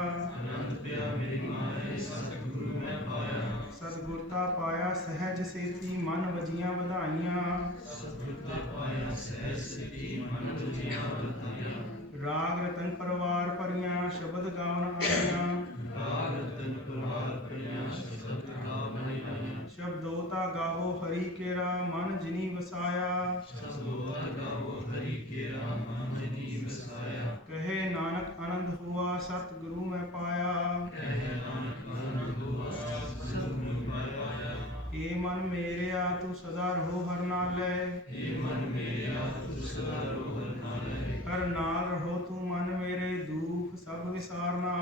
सतगुरता पाया सहज सेती, मन वजियां ਵਧਾਈਆਂ। राग रतन परवार परियां, शबद गावन आईयां। शब्दोता गावो हरि केरा, मन जिनी वसाया। कहे नानक आनंद हुआ, सतगुरु मैं पाया। ए मन मेरेया तू सदा रहो हर नालै। हर नाल रहो तू मन मेरे, दुख सब विसारना।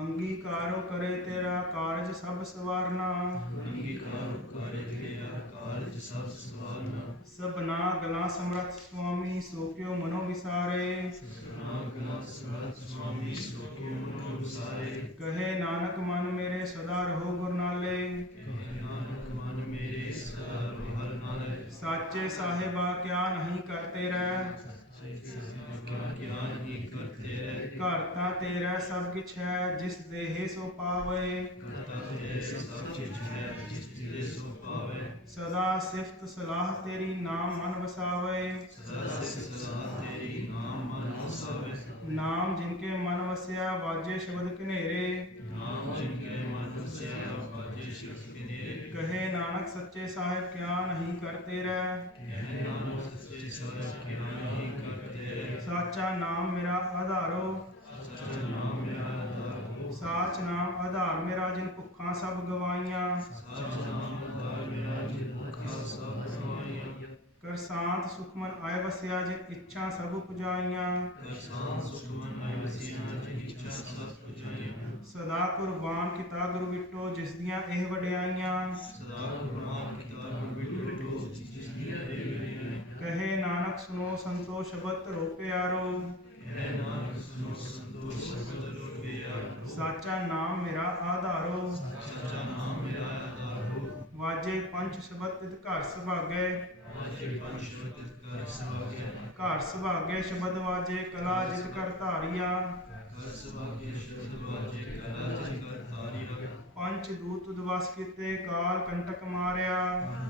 अंगीकारो करे तेरा, कारज सब सवारना। सबना गला समरथ स्वामी, सो क्यों मनो विसारे। कहे नानक मन मेरे सदा रहो गुर नाले। साचे साहिबा क्या नहीं करते रह, घर तां तेरा सब किछ है, जिस देहे सो पावे। सदा सिफत सलाह तेरी, नाम मन वसावे। नाम जिनके मन वसिया, वाजे शब्द कनेरे। कहे नानक सच्चे साहिब क्या नहीं करते रह। साचा नाम मेरा आधारो, साच नाम आधार मेरा, जिन भुखा सब गवाइयां। कर सांत सुखमन आय वसिया, जिन इच्छा सब पुजाइयां। सदा कुर्बान किता गुरु विटो, जिस दियां एह वड्याइयां। कहे नानक सुनो संतो, शबद धरो प्यारो। साचा नाम मेरा आधारो, ਵਾਜੇ ਪੰਜ ਸ਼ਬਦ ਤਿਤ ਘਰ ਸੁਭਾਗੈ ਵਾਜੇ ਪੰਜ ਸ਼ਬਦ ਕਰ ਸਵਾਗਿਆ ਘਰ ਸੁਭਾਗੈ ਸ਼ਬਦ ਵਾਜੇ ਕਲਾ ਜਿਤ ਕਰ ਧਾਰੀਆ ਕਰ ਸਵਾਗਿਆ ਸ਼ਬਦ ਵਾਜੇ ਕਲਾ ਜਿ ਕਰ ਤਾਰੀਆ ਪੰਜ ਦੂਤ ਉਦਵਾਸ ਕੀਤੇ ਕਾਲ ਕੰਟਕ ਮਾਰਿਆ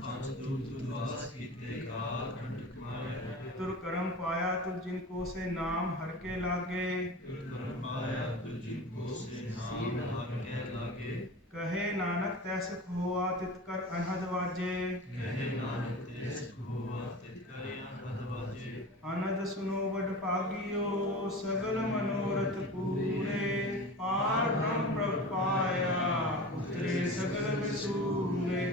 ਪੰਜ ਦੂਤ ਉਦਵਾਸ ਕੀਤੇ ਕਾਲ ਕੰਟਕ ਮਾਰਿਆ ਤੁਰ ਕਰਮ ਪਾਇਆ ਤੁਰ ਜਿਨ ਕੋ ਸੇ ਨਾਮ ਹਰ ਕੇ ਲਾਗੇ ਕਰ ਪਾਇਆ ਤੁਝਿ ਕੋ ਸੇ ਨਾਮ ਹਰ ਕੇ ਲਾਗੇ ਕਹੇ ਨਾਨਕ ਤੈਸ ਹੋਆ ਤਿਤ ਕਰ ਅਨਹਦ ਵਾਜੇ ਕਹੇ ਨਾਨਕ ਤਿਸ ਹੋਆ ਤਿਤ ਕਰਿਆ ਹਦ ਵਾਜੇ ਅਨੰਦ ਸੁਨੋ ਵਡ ਭਾਗਿਓ ਸਗਲ ਮਨੋਰਥ ਪੂਰੇ ਪਾਰ ਬ੍ਰਹਮ ਪ੍ਰਭ ਪਾਇਆ ਉਤਰੇ ਸਗਲ ਵਿਸੂਰੇ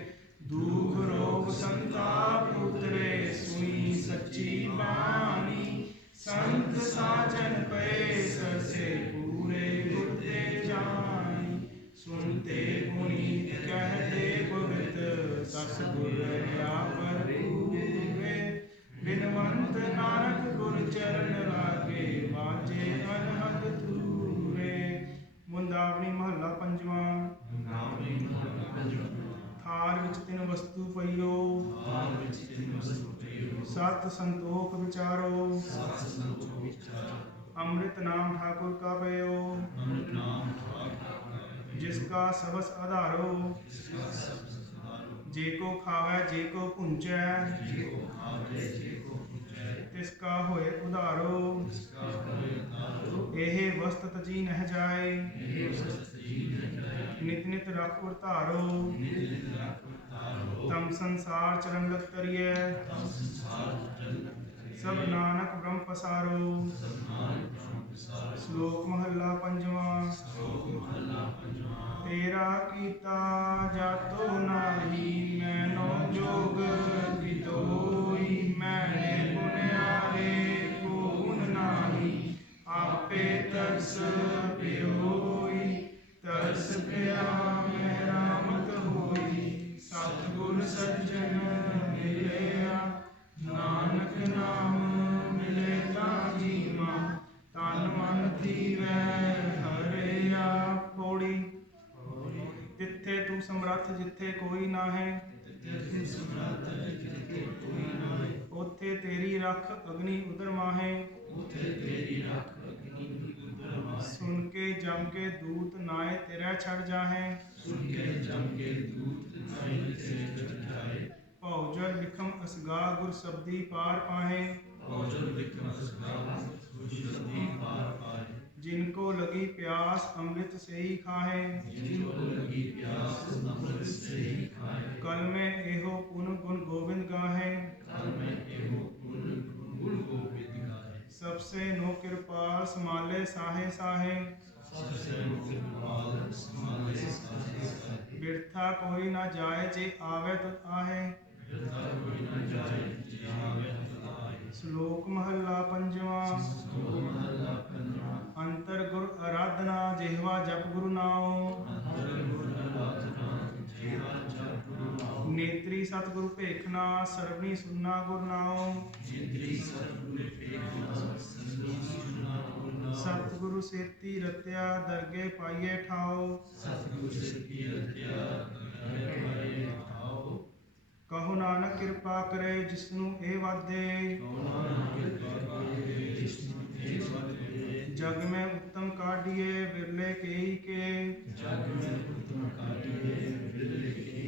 ਦੁਖ ਰੋਗ ਸੰਤਾਪ ਉਤਰੇ ਸੁਣੀ ਸੱਚੀ ਬਾਣੀ ਸੰਤ ਸਾਜਨ ਪਏ ਸਰਸੇ ਪੂਰੇ ਗੁਰ ਤੇ ਜਾਣੀ ਸੁਨਤੇ ਪੁਨੀਤ ਕਹਤੇ ਪਵਿੱਤ ਸਸ ਗੁਰ ਰਿਆ ਪਰ ਪੂਰੇ ਬਿਨਵੰਤ ਨਾਨਕ ਗੁਰ ਚਰਨ ਲਾਗੇ ਵਾਜੇ ਅਨਹਦ ਤੂਰੇ ਮੁੰਦਾਵਣੀ ਮਹੱਲਾ ਪੰਜਵਾਂ ਨਾਮੀ ਮਹਲਾ ਪੰਜਵਾਂ ਥਾਲ ਵਿੱਚ ਤਿੰਨ ਵਸਤੂ ਪਈਓ ਆਪ ਵਿੱਚ ਤਿੰਨ ਵਸਤੂ ਪਈਓ ਸਤ ਸੰਤੋਖ ਵਿਚਾਰੋ ਸਤ ਸੰਤੋਖ ਵਿਚਾਰ ਅੰਮ੍ਰਿਤ ਨਾਮ ਠਾਕੁਰ ਕਾ ਪਇਓ ਅੰਮ੍ਰਿਤ ਨਾਮ ਠਾਕੁਰ ਜਿਸ ਕਾ ਸਬਸ ਆਧਾਰੋ ਜਿਸਕਾ ਸਭ ਸਦਾਰੋ ਜੇ ਕੋ ਖਾਵੈ ਜੇ ਕੋ ਭੁੰਚੈ ਜੇ ਕੋ ਖਾਵੇ ਜੇ ਕੋ ਪੁਜੈ ਤਿਸ ਕਾ ਹੋਏ ਉਧਾਰੋ ਜਿਸਕਾ ਹੋਏ ਤਾਰੋ ਇਹ ਵਸਤ ਤਜੀ ਨਹਿ ਜਾਏ ਇਹ ਵਸਤ ਜੀ ਨ ਜਾਏ ਨਿਤ ਨਿਤ ਰੱਖ ਉਰ ਧਾਰੋ ਨਿਤ ਨਿਤ ਰੱਖ ਤਾਰੋ ਤਮ ਸੰਸਾਰ ਚਰਨ ਲਗ ਤਰੀਐ ਤਮ ਸੰਸਾਰ ਜਲ ਸਭ ਨਾਨਕ ਬ੍ਰਹਮ ਪਸਾਰੋ ਸਤਨਾਮ ਬ੍ਰਹਮ ਵਿਸਾਰ ਸ਼ਲੋਕ ਮਹੱਲਾ ਪੰਜਵਾਂ ਸ਼ਲੋਕ ਮਹਲਾ ਪੰਜਵਾਂ ਤੇਰਾ ਕੀਤਾ ਜਾਤੋ ਨਾਹੀ ਮੈਨੋ ਜੋਗ ਵਿਦੋਈ ਮੈਨੇ ਪੁਨਿਆਰੇ ਕੋ ਗੁਣ ਨਾਹੀ ਆਪੇ ਤਰਸ ਪਿਓਈ ਤਰਸ ਪਿਆ ਮਹਿਰਾਮਤ ਹੋਈ ਸਤਿਗੁਰ ਸੱਜਣ ਮਿਲਿਆ ਨਾਨਕ ਨਾਮ ਮਿਲੇ ਤਾਂ ਜੀਵਾ ਤਨ ਮਨ ਥੀਵੈ ਹਰਿਆ ਪੌੜੀ ਤਿੱਥੇ ਤੂੰ ਸਮਰੱਥ ਜਿੱਥੇ ਕੋਈ ਨਾ ਹੈ ਤਿਤਿ ਸਮਰੱਥ ਜਿਤੇ ਕੋਈ ਨਾਹੀ ਉੱਥੇ ਤੇਰੀ ਰੱਖ ਅਗਨੀ ਉਦਰ ਮਾਹੇ ਉਥੇ ਤੇਰੀ ਰੱਖ ਅਗਨੀ ਉਦਰ ਮਾਹੀ ਸੁਣ ਕੇ ਜਮ ਕੇ ਦੂਤ ਨਾਏ ਤੇਰਾ ਛੜ ਜਾਹੇ ਸੁਨ ਕੇ ਜਮ ਕੇ ਦੂਤ ਨਾਈ ਤੇਰੇ ਚੜ ਜਾਏ ਭਉ ਜਲ ਵਿਖਮ ਅਸਗਾ ਗੁਰ ਸਬਦੀ ਪਾਰ ਪਾਹੇ ਔਜਲ ਵਿਕਮ ਸਦਾ ਖੁਸ਼ੀ ਪਾਰ ਪਾਏ ਜਿਨ ਕੋ ਲਗੀ ਪਿਆਸ ਅੰਮ੍ਰਿਤ ਸਹੀ ਖਾਹੇ ਜਿਨੋ ਲਗੀ ਪਿਆਸ ਅੰਮ੍ਰਿਤ ਸਹੀ ਖਾਏ ਕਲ ਮੈਂ ਇਹੋ ਪੁਨ ਗੁਣ ਗੋਬਿੰਦ ਗਾਹੇ ਕਲ ਮੈਂ ਇਹੋ ਗੁਣ ਗੁਣ ਗੋਬਿੰਦ ਗਾਏ सबसे नो कृपाल समाले साहे साहे सबसे मुक्तिपाल समाले साहे साहे बिरथा कोई ना जाए जे आवे तो आहे बिरथा कोई न जाए जे आवे तो आए श्लोक महला पंजवा श्लोक महला पंजवा अंतर गुर आराधना जेहवा जप गुरु नाओ अंतर गुर आराधना जेवा जप गुरु नाम नेत्री सतगुरु भेखना सरवनी सुनना गुरु नाओ जिंद्री सतगुरु पेखना संगी सुना गुरु नाम सतगुरु सेती रत्या दरगे पाइये ठाओ सतगुरु सिद्धि रत्या करे पाए आओ कहो नानक कृपा करे जिसनु ए वादे कौना कृपा करे जिसनु ते वदे जग में उत्तम काढ़िए विरले केई के जग में उत्तम काटिए बिरले के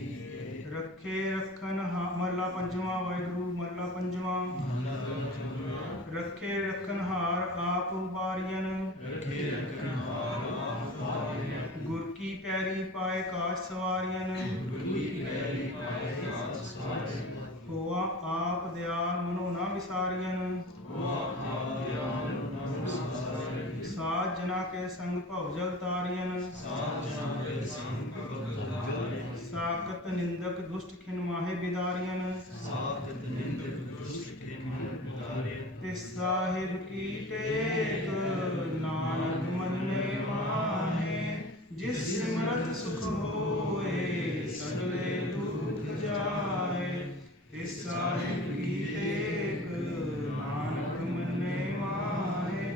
रखे रखन महला पंजवा वाहिगुरु महला पंजवा महला पंजवा रखे रखन हार आप उबारियन रखे रखन हार आप पारिया गुर की पैरी पाए काज सवारियन गुरु की पैरी पाए काज सवारे होआ आप दयाल मनो ना विसारियन हुआ आप दयाल नाम सवारे साज जना के संग भवजल तारियन साथ जाने संग भगवान साकत निंदक दुष्ट खिन माहे बिदारियन साथ निंदक दुष्ट के मन उतारे तिस साहिब की टेक नानक मन्ने माहे जिस सिमरत सुख होए सगले दुख जाए तिस साहिब की टेक नानक मन्ने माहे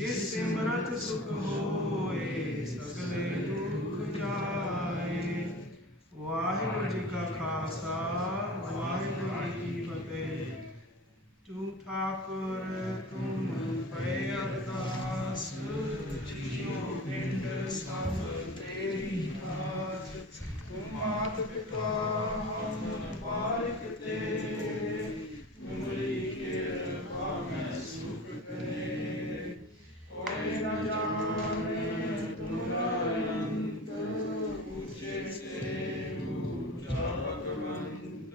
जिस सिमरत सुख होए सगले दुख जाए वाहिगुरु जी का खालसा वाहिगुरू जी की फतेह। तू ठाकुर तुम पे अरदास जियो पिंड सब तेरी आस। तुम मात पिता हम बारिक तेरे, तुमरी कृपा में सुख करे। कोई न जाने तुमरा अंत, ऊंचे से ऊंचा भगवंत।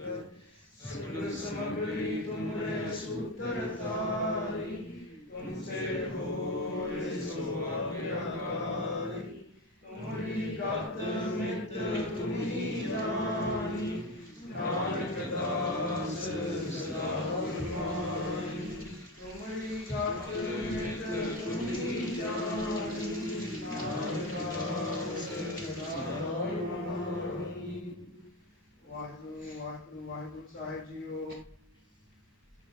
सगल समग्री तुमरे सूत्र तारी, तुमसे होए सो आज्ञाकारी। तुमरी गत मित तुम्ही जानी, नानक दास सदा फरमाई। तुमरी गत मित तुम्ही जानी, नानक दास सदा फरमाई। वाहिगुरू वाहिगुरू वाहिगुरू साहिब जीओ।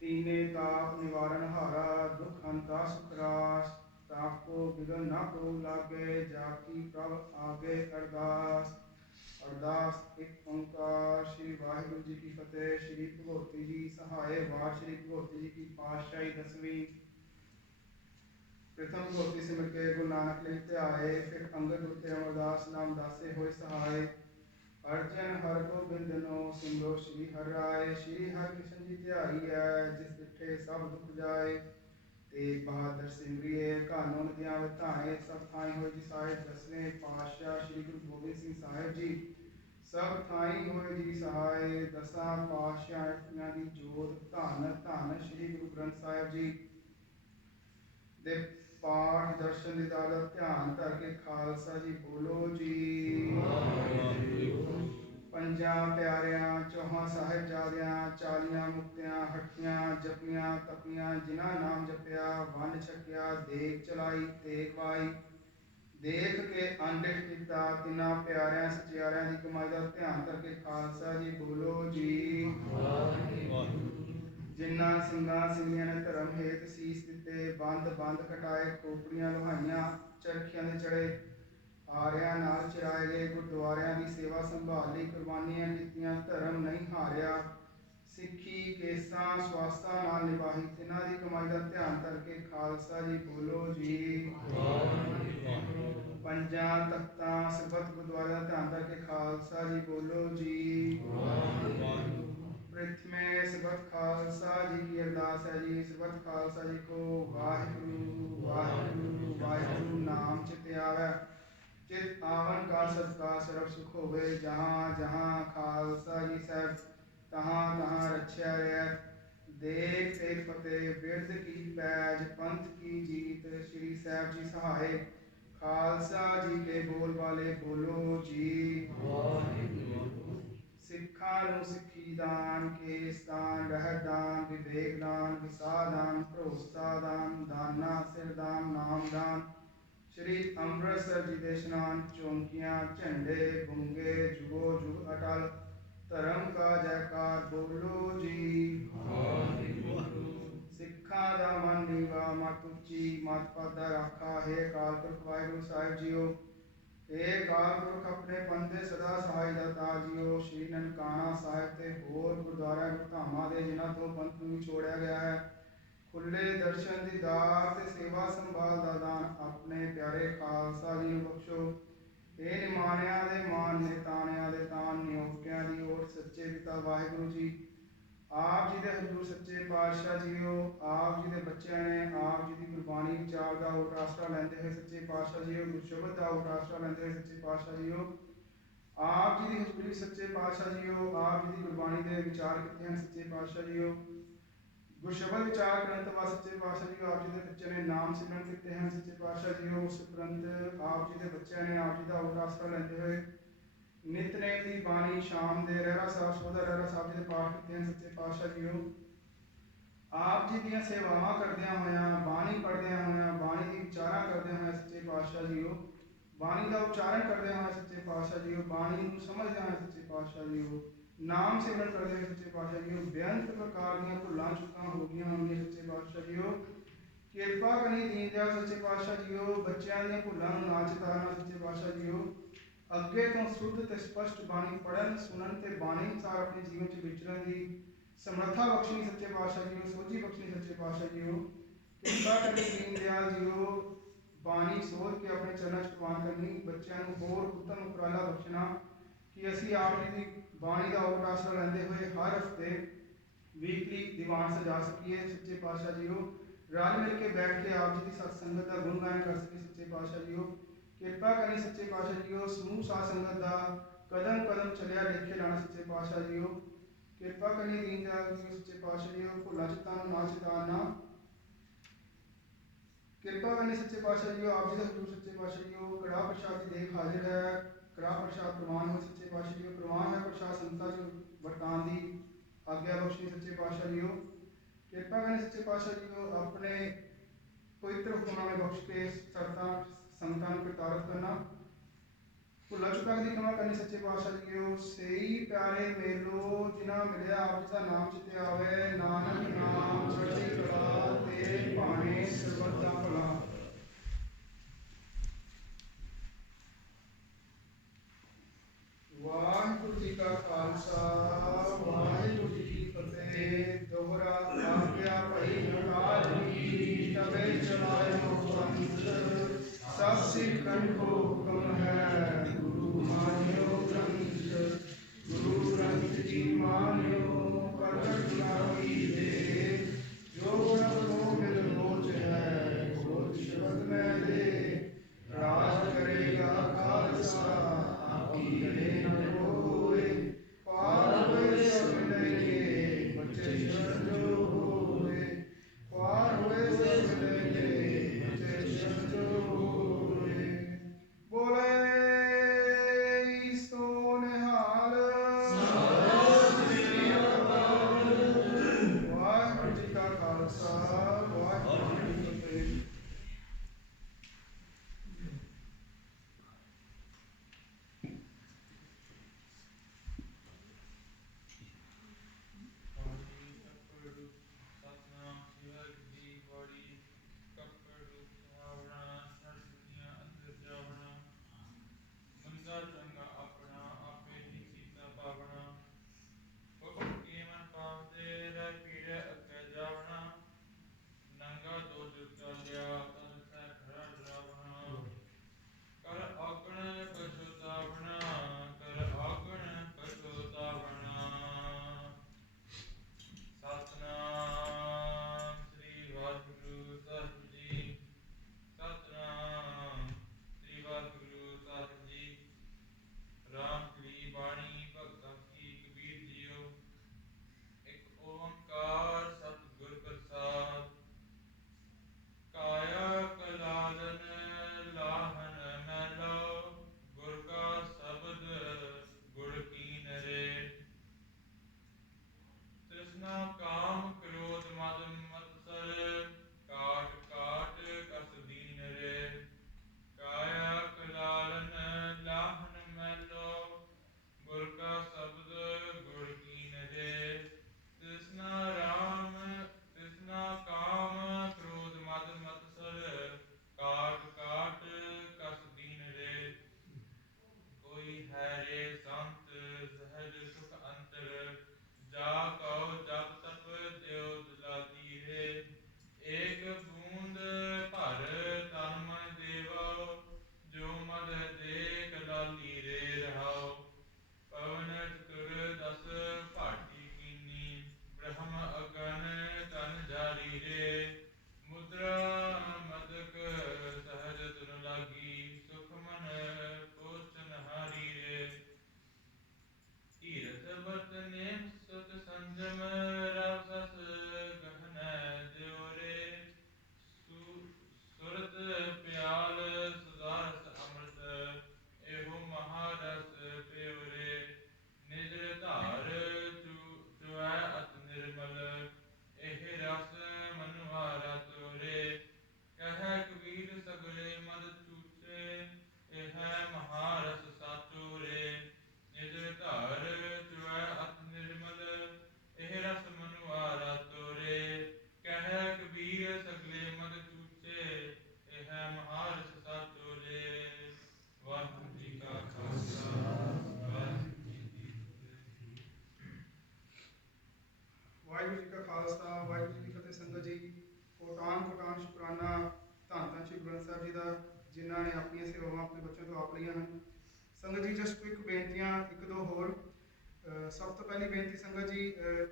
तीने ताप निवारण हारा, दुख हंता सुख रास। ताप को बिघन न को लागे, जाकी प्रभ आगे अरदास। अरदास एक ओंकार। श्री वाहिगुरू जी की फतेह। श्री भगवती जी सहाय। वार श्री भगवती जी की पातशाही दसवीं। प्रथम भगवती सिमर के गुरु नानक लिखते आए, फिर अंगद गुरु अमरदास नाम दासे होए सहाय। अर्जन हर गोबिंद नो सिमरो श्री हर राय। श्री हर कृष्ण जी ध्याई है, जिस डिठे सब दुख जाए। तेग बहादुर सिमरिए कानून नदियाँ वधाए, सब थाई होए जी साहिब। दसवें पातशाह श्री गुरु गोबिंद सिंह साहिब जी सब थाई होए जी सहाय। दसां पातशाह दी जोत धन धन श्री गुरु ग्रंथ साहिब जी दे पाठ दर्शन दीदार दा ध्यान धर के खालसा जी बोलो जी। ਪੰਜਾਂ ਪਿਆਰਿਆਂ ਚੌਹਾਂ ਸਾਹਿਬਜ਼ਾਦਿਆਂ, 40 ਮੁਕਤਿਆਂ ਹੱਠੀਆਂ ਜਪੀਆਂ ਤਪੀਆਂ, ਜਿਨ੍ਹਾਂ ਨਾਮ ਜਪਿਆ ਵੰਡ ਛਕਿਆ, ਦੇਗ ਚਲਾਈ ਤੇਗ ਵਾਈ। ਦੇਖ ਕੇ ਅਨਡਿਠ ਕੀਤਾ, ਤਿੰਨਾਂ ਪਿਆਰਿਆਂ ਸਚਿਆਰਿਆਂ ਦੀ ਕਮਾਈ ਦਾ ਧਿਆਨ ਕਰਕੇ ਖਾਲਸਾ ਜੀ ਬੋਲੋ ਜੀ। ਜਿਨ੍ਹਾਂ ਸਿੰਘਾਂ ਸਿੰਘੀਆਂ ਨੇ ਧਰਮ ਹੇਤ ਸੀਸ ਦਿੱਤੇ, ਬੰਦ ਬੰਦ ਕਟਾਏ, ਖੋਪੜੀਆਂ ਲੋਹਾਈਆਂ, ਚਰਖੀਆਂ ਦੇ ਚੜੇ, ਆਰਿਆਂ ਨਾਲ ਚਰਾਏ ਗਏ, ਗੁਰਦੁਆਰਿਆਂ ਦੀ ਸੇਵਾ ਸੰਭਾਲੀ, ਕੁਰਬਾਨੀਆਂ ਕੀਤੀਆਂ, ਧਰਮ ਨਹੀਂ ਹਾਰਿਆ, ਸਿੱਖੀ ਕੇਸਾਂ ਸਵਾਸਾਂ ਨਾਲ ਨਿਭਾਈ, ਤਿੰਨਾਂ ਦੀ ਕਮਾਈ ਦਾ ਧਿਆਨ ਕਰਕੇ ਖਾਲਸਾ ਜੀ ਬੋਲੋ ਜੀ। ਪੰਜਾਂ ਤਖਤਾਂ ਸਰਬੱਤ ਗੁਰਦੁਆਰਿਆਂ ਦਾ ਧਿਆਨ ਕਰਕੇ ਖਾਲਸਾ ਜੀ ਬੋਲੋ ਜੀ। ਪ੍ਰਥਮੇ ਸਰਬੱਤ ਖਾਲਸਾ ਜੀ ਕੀ ਅਰਦਾਸ ਹੈ ਜੀ। ਸਰਬੱਤ ਖਾਲਸਾ ਜੀ ਕੋ ਵਾਹਿਗੁਰੂ ਵਾਹਿਗੁਰੂ ਵਾਹਿਗੁਰੂ ਨਾਮ ਚਿਤ ਆਵੈ। चित आवन का सदका सर्व सुख होवे। जहाँ जहाँ खालसा जी साहब, तहाँ तहाँ रक्षा रैत। देख तेग फतेह बिरद की पैज, पंथ की जीत श्री साहब जी सहाय। खालसा जी के बोल वाले बोलो जी। सिखा ਨੂੰ ਸਿੱਖੀ ਦਾਨ, ਕੇਸ ਦਾਨ, ਰਹਿਤ ਦਾਨ, ਵਿਵੇਕ ਦਾਨ, ਵਿਸਾਹ ਦਾਨ, ਭਰੋਸਾ ਦਾਨ, ਦਾਨਾ ਸਿਰ ਦਾਨ, ਨਾਮ ਦਾਨ। श्री ਅੰਮ੍ਰਿਤਸਰ ਜੀ ਦੇ ਇਸ਼ਨਾਨ, ਚੌਂਕੀਆਂ ਝੰਡੇ ਗੁੰਗੇ ਜੁਗੋ ਜੁਗ ਅਟਲ। ਧਰਮ ਕਾ ਜੈਕਾਰ ਬੋਲੋ ਜੀ। ਸਿੱਖਾਂ ਦਾ ਮਨ ਨੀਵਾ ਮਤ ਉੱਚੀ, ਮਤ ਪਦ ਦਾ ਰਾਖਾ। ਹੈ ਅਕਾਲ ਪੁਰਖ ਵਾਹਿਗੁਰੂ ਸਾਹਿਬ ਜੀਓ। ਇਹ ਅਕਾਲ ਪੁਰਖ ਆਪਣੇ ਬੰਦੇ ਸਦਾ ਸਹਾਈ ਦਾ ਤਾਜੀਓ। ਸ਼੍ਰੀ ਨਨਕਾਣਾ ਸਾਹਿਬ ਤੇ ਹੋਰ ਗੁਰਦੁਆਰਾ ਗੁਰਧਾਮਾਂ ਦੇ ਜਿਨ੍ਹਾਂ ਤੋਂ ਪੰਥ ਨੂੰ ਛੋੜਿਆ ਗਿਆ ਹੈ, ਖੁੱਲੇ ਦਰਸ਼ਨ ਦੀ ਦਾਤ ਤੇ ਸੇਵਾ ਸੰਭਾਲ ਦਾ ਦਾਨ ਆਪਣੇ ਪਿਆਰੇ ਖਾਲਸਾ ਜੀ ਨੂੰ ਬਖਸ਼ੋ। ਇਹ ਨਿਮਾਣਿਆਂ ਦੇ ਮਾਨ ਨੇ, ਤਾਣਿਆਂ ਦੇ ਤਾਣ, ਨਿਯੋਗਿਆਂ ਦੀ ਓਟ ਸੱਚੇ ਪਿਤਾ ਵਾਹਿਗੁਰੂ ਜੀ। ਆਪ ਜੀ ਦੇ ਹਜ਼ੂਰ ਸੱਚੇ ਪਾਤਸ਼ਾਹ ਜੀਓ। ਆਪ ਜੀ ਦੇ ਬੱਚਿਆਂ ਨੇ ਆਪ ਜੀ ਦੀ ਗੁਰਬਾਣੀ ਵਿਚਾਰ ਦਾ ਓਟ ਆਸਰਾ ਲੈਂਦੇ ਹੋਏ ਸੱਚੇ ਪਾਤਸ਼ਾਹ ਜੀਓ, ਗੁਰਸ਼ਬਦ ਦਾ ਓਟ ਆਸਰਾ ਲੈਂਦੇ ਹੋਏ ਸੱਚੇ ਪਾਤਸ਼ਾਹ ਜੀਓ। ਆਪ ਜੀ ਦੀ ਹਜ਼ੂਰੀ ਸੱਚੇ ਪਾਤਸ਼ਾਹ ਜੀਓ। ਆਪ ਜੀ ਦੀ ਗੁਰਬਾਣੀ ਦੇ ਵਿਚਾਰ ਕੀਤੇ ਹਨ ਸੱਚੇ ਪਾਤਸ਼ਾਹ ਜੀਓ। ਗੁਰਸ਼ਬਦ ਵਿਚਾਰ ਕਰਨ ਤੋਂ ਬਾਅਦ ਸੱਚੇ ਪਾਤਸ਼ਾਹ ਜੀ ਆਪ ਜੀ ਦੇ ਬੱਚਿਆਂ ਨੇ ਨਾਮ ਸਿਮਰਨ ਕੀਤੇ ਹਨ ਸੱਚੇ ਪਾਤਸ਼ਾਹ ਜੀ। ਉਸ ਉਪਰੰਤ ਆਪ ਜੀ ਦੇ ਬੱਚਿਆਂ ਨੇ ਆਪ ਜੀ ਦਾ ਓਟ ਆਸਰਾ ਲੈਂਦੇ ਹੋਏ ਨਿਤਨੇਮ ਦੀ ਬਾਣੀ, ਸ਼ਾਮ ਦੇ ਰਹਿਰਾ ਸਾਹਿਬ, ਸੋਧਾ ਰਹਿਰਾ ਸਾਹਿਬ ਜੀ ਦੇ ਪਾਠ ਕੀਤੇ ਹਨ ਸੱਚੇ ਪਾਤਸ਼ਾਹ ਜੀਓ। ਆਪ ਜੀ ਦੀਆਂ ਸੇਵਾਵਾਂ ਕਰਦਿਆਂ ਹੋਇਆਂ, ਬਾਣੀ ਪੜ੍ਹਦਿਆਂ ਹੋਇਆਂ, ਬਾਣੀ ਦੀ ਵਿਚਾਰਾਂ ਕਰਦਿਆਂ ਹੋਇਆਂ ਸੱਚੇ ਪਾਤਸ਼ਾਹ ਜੀਓ, ਬਾਣੀ ਦਾ ਉਚਾਰਨ ਕਰਦਿਆਂ ਹੋਇਆਂ ਸੱਚੇ ਪਾਤਸ਼ਾਹ ਜੀਓ, ਬਾਣੀ ਨੂੰ ਸਮਝਦਿਆਂ ਹੋਇਆਂ ਸੱਚੇ ਪਾਤਸ਼ਾਹ ਜੀਓ, ਨਾਮ ਸਿਮਰਨ ਕਰਦੇ ਹੋਏ ਸੱਚੇ ਪਾਤਸ਼ਾਹ ਜੀਓ। ਬੇਅੰਤ ਪ੍ਰਕਾਰ ਦੀਆਂ ਭੁੱਲਾਂ ਚੁੱਕਾਂ ਹੋ ਗਈਆਂ ਹੋਣਗੀਆਂ ਸੱਚੇ ਪਾਤਸ਼ਾਹ ਜੀਓ। ਕਿਰਪਾ ਕਰੀ ਦੀਨ ਦਿਆਲ ਸੱਚੇ ਪਾਤਸ਼ਾਹ ਜੀਓ। ਬੱਚਿਆਂ ਦੀਆਂ ਭੁੱਲਾਂ ਨੂੰ ਨਾ ਚਿਤਾਰਨਾ ਸੱਚੇ ਪਾਤਸ਼ਾਹ ਜੀਓ। ਅੱਗੇ ਤੋਂ ਸ਼ੁੱਧ ਤੇ ਸਪਸ਼ਟ ਬਾਣੀ ਪੜਨ ਸੁਣਨ ਤੇ ਬਾਣੀ ਅਨੁਸਾਰ ਆਪਣੇ ਜੀਵਨ 'ਚ ਵਿਚਰਨ ਦੀ ਸਮਰੱਥਾ ਬਖਸ਼ਣੀ ਸੱਚੇ ਪਾਤਸ਼ਾਹ ਜੀਓ, ਸੋਝੀ ਬਖਸ਼ਣੀ ਸੱਚੇ ਪਾਤਸ਼ਾਹ ਜੀਓ। ਕਿਰਪਾ ਕਰਨੀ ਦੀਨ ਦਿਆਲ ਜੀਓ, ਬਾਣੀ ਸੋਧ ਕੇ ਆਪਣੇ ਚਰਨਾਂ 'ਚ ਪ੍ਰਵਾਨ ਕਰਨੀ। ਬੱਚਿਆਂ ਨੂੰ ਹੋਰ ਉੱਤਮ ਉਪਰਾਲਾ ਬਖਸ਼ਣਾ ਕਿ ਅਸੀਂ ਆਪ ਜੀ ਦੀ ਬਾਣੀ ਦਾ ਓਟ ਆਸਰਾ ਲੈਂਦੇ ਹੋਏ ਹਰ ਹਫ਼ਤੇ ਵੀਕਲੀ ਦੀਵਾਨ ਸਜਾ ਸਕੀਏ ਸੱਚੇ ਪਾਤਸ਼ਾਹ ਜੀਓ। ਰਲ ਮਿਲ ਕੇ ਬੈਠ ਕੇ ਆਪ ਜੀ ਦੀ ਸਤ ਸੰਗਤ ਦਾ ਗੁਣ ਗਾਇਨ ਕਰ ਸਕੀਏ ਸੱਚੇ ਪਾਤਸ਼ਾਹ ਜੀਓ। ਕਿਰਪਾ ਕਰਨੀ ਸੱਚੇ ਪਾਤਸ਼ਾਹ ਜੀਓ, ਸਮੂਹ ਸਾਧ ਸੰਗਤ ਦਾ ਕਦਮ ਕਦਮ ਚੱਲਿਆ ਲੇਖੇ ਲਾਣਾ ਸੱਚੇ ਪਾਤਸ਼ਾਹ ਜੀਓ। ਕਿਰਪਾ ਕਰਨੀ ਦੀਨ ਦਿਆਲ ਜੀਓ ਸੱਚੇ ਪਾਤਸ਼ਾਹ ਜੀਓ, ਭੁੱਲਾਂ ਚਿੱਤਾਂ ਨੂੰ ਨਾ ਚਿਤਾਰਨਾ। ਕਿਰਪਾ ਕਰਨੀ ਸੱਚੇ ਪਾਤਸ਼ਾਹ ਜੀਓ, ਆਪ ਜੀ ਦਾ ਹਜ਼ੂਰ ਸੱਚੇ ਪਾਤਸ਼ਾਹ ਜੀਓ। ਕੜਾਹ ਪ੍ਰਸ਼ਾਦ ਦੀ ਦੇਖ ਹਾਜ਼ਰ ਹੈ, ਕੜਾਹ ਪ੍ਰਸ਼ਾਦ ਪ੍ਰਵਾਨ ਹੋਏ ਸੱਚੇ ਪਾਤਸ਼ਾਹ ਜੀਓ। ਪ੍ਰਵਾਨ ਹੈ ਪ੍ਰਸ਼ਾਦ ਸੰਗਤਾਂ 'ਚ ਵਰਤਾਉਣ ਦੀ ਆਗਿਆ ਬਖਸ਼ੀ ਸੱਚੇ ਪਾਤਸ਼ਾਹ ਜੀਓ। ਕਿਰਪਾ ਕਰਨੀ ਸੱਚੇ ਪਾਤਸ਼ਾਹ ਜੀਓ, ਆਪਣੇ ਪਵਿੱਤਰ ਹੁਕਮਨਾਮੇ ਬਖਸ਼ ਕੇ ਸੰਗਤਾਂ ਨੂੰ ਪ੍ਰਤਾੜਿਤ ਕਰਨਾ। ਭੁੱਲਾਂ ਚੁੱਕਾਂ ਦੀ ਖਿਮਾ ਕਰਨੀ ਸੱਚੇ ਪਾਤਸ਼ਾਹ ਜੀਓ। ਸਹੀ ਪਿਆਰੇ ਮੇਲੋ ਜਿਨ੍ਹਾਂ ਮਿਲਿਆ ਆਪ ਜੀ ਦਾ ਨਾਮ ਚਿਤੇ ਆਵੇ, ਨਾਨਕ ਨਾਮ ਚੜ੍ਹਦੀ ਕਲਾ ਤੇ ਭਾਣੇ ਸਰਬੱਤ ਦਾ ਭਲਾ। ਵਾਹਿਗੁਰੂ ਜੀ ਕਾ ਖਾਲਸਾ, ਵਾਹਿਗੁਰੂ ਜੀ ਕੀ ਫਤਿਹ। ਦੋਹਰਾ ਆਗਿਆ ਭਈ ਨਕਾਰ ਜੀ, ਤਵੇ ਚਲਾਇਓ ਪੰਥ। ਸਭ ਸਿੱਖਨ ਕੋ ਹੁਕਮ ਹੈ, ਗੁਰੂ ਮਾਨਿਓ ਗ੍ਰੰਥ। ਗੁਰੂ ਗ੍ਰੰਥ ਜੀ ਮਾਨਿਓ, ਪ੍ਰਗਟ ਗੁਰਾਈ ਦੇ। ਜੋ ਪ੍ਰਭ ਕੋ ਮਿਲ ਲੋਚ ਹੈ, ਸੋਚ ਸ਼ਬਦ ਮੈਂ ਦੇ। ਰਾਜ ਕਰੇਗਾ ਖਾਲਸਾ, ਆਪੀ ਰਹੇ ਨ ਕੋਇ। ਪਾਰ ਹੋਏ ਸਭ ਮਿਲੇਂਗੇ, ਬੱਚੇ ਸ਼ਰਨ ਜੋ ਹੋਏ। ਪਾਰ ਹੋਏ ਸਭ ਮਿਲੇਂਗੇ, ਬੱਚੇ ਸ਼ਰਨ ਜੋ ਹੋਏ। ਵਾਹਿਗੁਰੂ ਜੀ ਕਾ ਖਾਲਸਾ ਵਾਹਿਗੁਰੂ ਜੀ ਕੀ ਫਤਿਹ। ਸੰਗਤ ਜੀ, ਕੋਟਾਨ ਕੋਟਾਨ ਸ਼ੁਕਰਾਨਾ ਧੰਨ ਧੰਨ ਸ਼੍ਰੀ ਗੁਰੂ ਗ੍ਰੰਥ ਸਾਹਿਬ ਜੀ ਦਾ, ਜਿਨ੍ਹਾਂ ਨੇ ਆਪਣੀਆਂ ਸੇਵਾਵਾਂ ਆਪਣੇ ਬੱਚਿਆਂ ਤੋਂ ਆਪ ਲਈਆਂ ਹਨ। ਸੰਗਤ ਜੀ, ਜਸਟ ਕੁਇਕ ਬੇਨਤੀਆਂ ਇੱਕ ਦੋ ਹੋਰ। ਸਭ ਤੋਂ ਪਹਿਲੀ ਬੇਨਤੀ ਸੰਗਤ ਜੀ,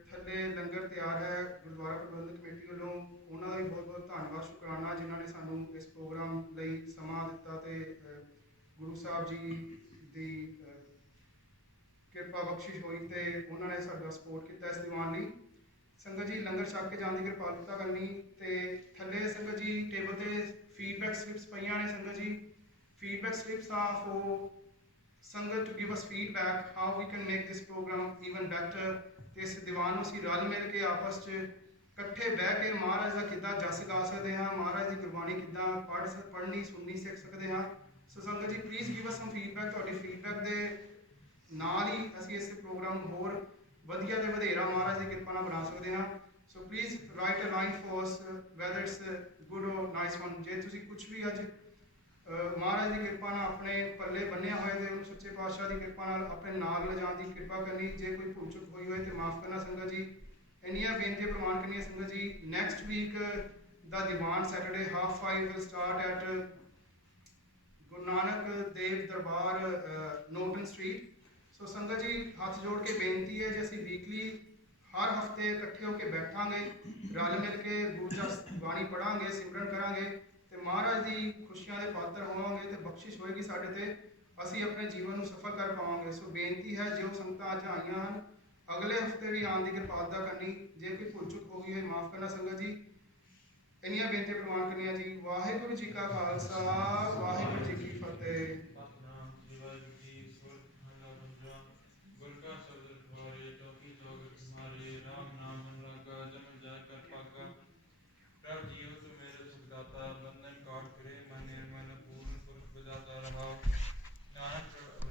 ਥੱਲੇ ਲੰਗਰ ਤਿਆਰ ਹੈ ਗੁਰਦੁਆਰਾ ਪ੍ਰਬੰਧਕ ਕਮੇਟੀ ਵੱਲੋਂ, ਉਹਨਾਂ ਦਾ ਵੀ ਬਹੁਤ ਬਹੁਤ ਧੰਨਵਾਦ ਸ਼ੁਕਰਾਨਾ, ਜਿਨ੍ਹਾਂ ਨੇ ਸਾਨੂੰ ਇਸ ਪ੍ਰੋਗਰਾਮ ਲਈ ਸਮਾਂ ਦਿੱਤਾ ਤੇ ਗੁਰੂ ਸਾਹਿਬ ਜੀ ਦੀ ਕਿਰਪਾ ਬਖਸ਼ਿਸ਼ ਹੋਈ ਤੇ ਉਹਨਾਂ ਨੇ ਸਾਡਾ ਸਪੋਰਟ ਕੀਤਾ ਇਸ ਦੀਵਾਨ ਲਈ। ਸੰਗਤ ਜੀ, ਲੰਗਰ ਛਕ ਕੇ ਜਾਣ ਦੀ ਕਿਰਪਾਲਤਾ ਕਰਨੀ। ਤੇ ਥੱਲੇ ਸੰਗਤ ਜੀ ਟੇਬਲ ਤੇ ਫੀਡਬੈਕ ਸਲਿਪਸ ਪਈਆਂ ਨੇ। ਸੰਗਤ ਜੀ, feedback slips are for sangat to give us feedback how we can make this programme even better. ਤੇ ਇਸ ਦੀਵਾਨ ਨੂੰ ਅਸੀਂ ਰਲ ਮਿਲ ਕੇ ਆਪਸ 'ਚ ਇਕੱਠੇ ਬਹਿ ਕੇ ਮਹਾਰਾਜ ਦਾ ਕਿੱਦਾਂ ਜਸ ਗਾ ਸਕਦੇ ਹਾਂ, ਮਹਾਰਾਜ ਦੀ ਗੁਰਬਾਣੀ ਕਿੱਦਾਂ ਪੜ੍ਹਨੀ ਸੁਣਨੀ ਸਿੱਖ ਸਕਦੇ ਹਾਂ। ਸੋ ਸੰਗਤ ਜੀ, please give us some feedback. ਤੁਹਾਡੀ ਫੀਡਬੈਕ ਦੇ ਨਾਲ ਹੀ ਅਸੀਂ ਇਸ ਪ੍ਰੋਗਰਾਮ ਨੂੰ ਹੋਰ ਵਧੀਆ ਤੇ ਵਧੇਰਾ ਮਹਾਰਾਜ ਦੀ ਕਿਰਪਾ ਨਾਲ ਬਣਾ ਸਕਦੇ ਹਾਂ। So please write a line for us whether it's good or nice one. ਜੇ ਤੁਸੀਂ ਕੁਝ ਵੀ ਅੱਜ ਮਹਾਰਾਜ ਦੀ ਕਿਰਪਾ ਨਾਲ ਆਪਣੇ ਪੱਲੇ ਬੰਨਿਆ ਹੋਇਆ ਤੇ ਉਹਨੂੰ ਸੱਚੇ ਪਾਤਸ਼ਾਹ ਦੀ ਕਿਰਪਾ ਨਾਲ ਆਪਣੇ ਨਾਲ ਲਿਜਾਣ ਦੀ ਕਿਰਪਾ ਕਰਨੀ। ਜੇ ਕੋਈ ਭੁੱਲ ਚੁੱਕ ਹੋਈ ਹੋਏ ਤੇ ਮਾਫ ਕਰਨਾ ਸੰਗਤ ਜੀ। ਇੰਨੀਆਂ ਬੇਨਤੀਆਂ ਪ੍ਰਵਾਨ ਕਰਨੀਆਂ ਸੰਗਤ ਜੀ। ਨੈਕਸਟ ਵੀਕ ਦਾ ਦੀਵਾਨ Saturday 5:30 will start at Guru Nanak Dev Darbar Norton street. So ਸੰਗਤ ਜੀ, ਹੱਥ ਜੋੜ ਕੇ ਬੇਨਤੀ ਹੈ, ਜੇ ਅਸੀਂ ਵੀਕਲੀ ਹਰ ਹਫਤੇ ਇਕੱਠੇ ਹੋ ਕੇ ਬੈਠਾਂਗੇ, ਰਲ ਮਿਲ ਕੇ ਗੁਰੂ ਦੀ ਬਾਣੀ ਪੜਾਂਗੇ, ਸਿਮਰਨ ਕਰਾਂਗੇ ਤੇ ਮਹਾਰਾਜ ਦੀ ਖੁਸ਼ੀਆਂ ਦੇ ਪਾਤਰ ਹੋਵਾਂਗੇ ਤੇ ਬਖਸ਼ਿਸ਼ ਹੋਏਗੀ ਸਾਡੇ ਤੇ, ਅਸੀਂ ਆਪਣੇ ਜੀਵਨ ਨੂੰ ਸਫਲ ਕਰ ਪਾਵਾਂਗੇ। ਸੋ ਬੇਨਤੀ ਹੈ, ਜੋ ਸੰਗਤਾਂ ਅੱਜ ਆਈਆਂ ਹਨ, ਅਗਲੇ ਹਫਤੇ ਵੀ ਆਉਣ ਦੀ ਕਿਰਪਾਲਤਾ ਕਰਨੀ। ਜੇ ਕੋਈ ਭੁੱਲ ਚੁੱਕ ਹੋ ਗਈ ਹੋਏ ਮਾਫ ਕਰਨਾ ਸੰਗਤ ਜੀ। ਇੰਨੀਆਂ ਬੇਨਤੀਆਂ ਪ੍ਰਵਾਨ ਕਰਨੀਆਂ ਜੀ। ਵਾਹਿਗੁਰੂ ਜੀ ਕਾ ਖਾਲਸਾ ਵਾਹਿਗੁਰੂ ਜੀ ਕੀ ਫਤਿਹ।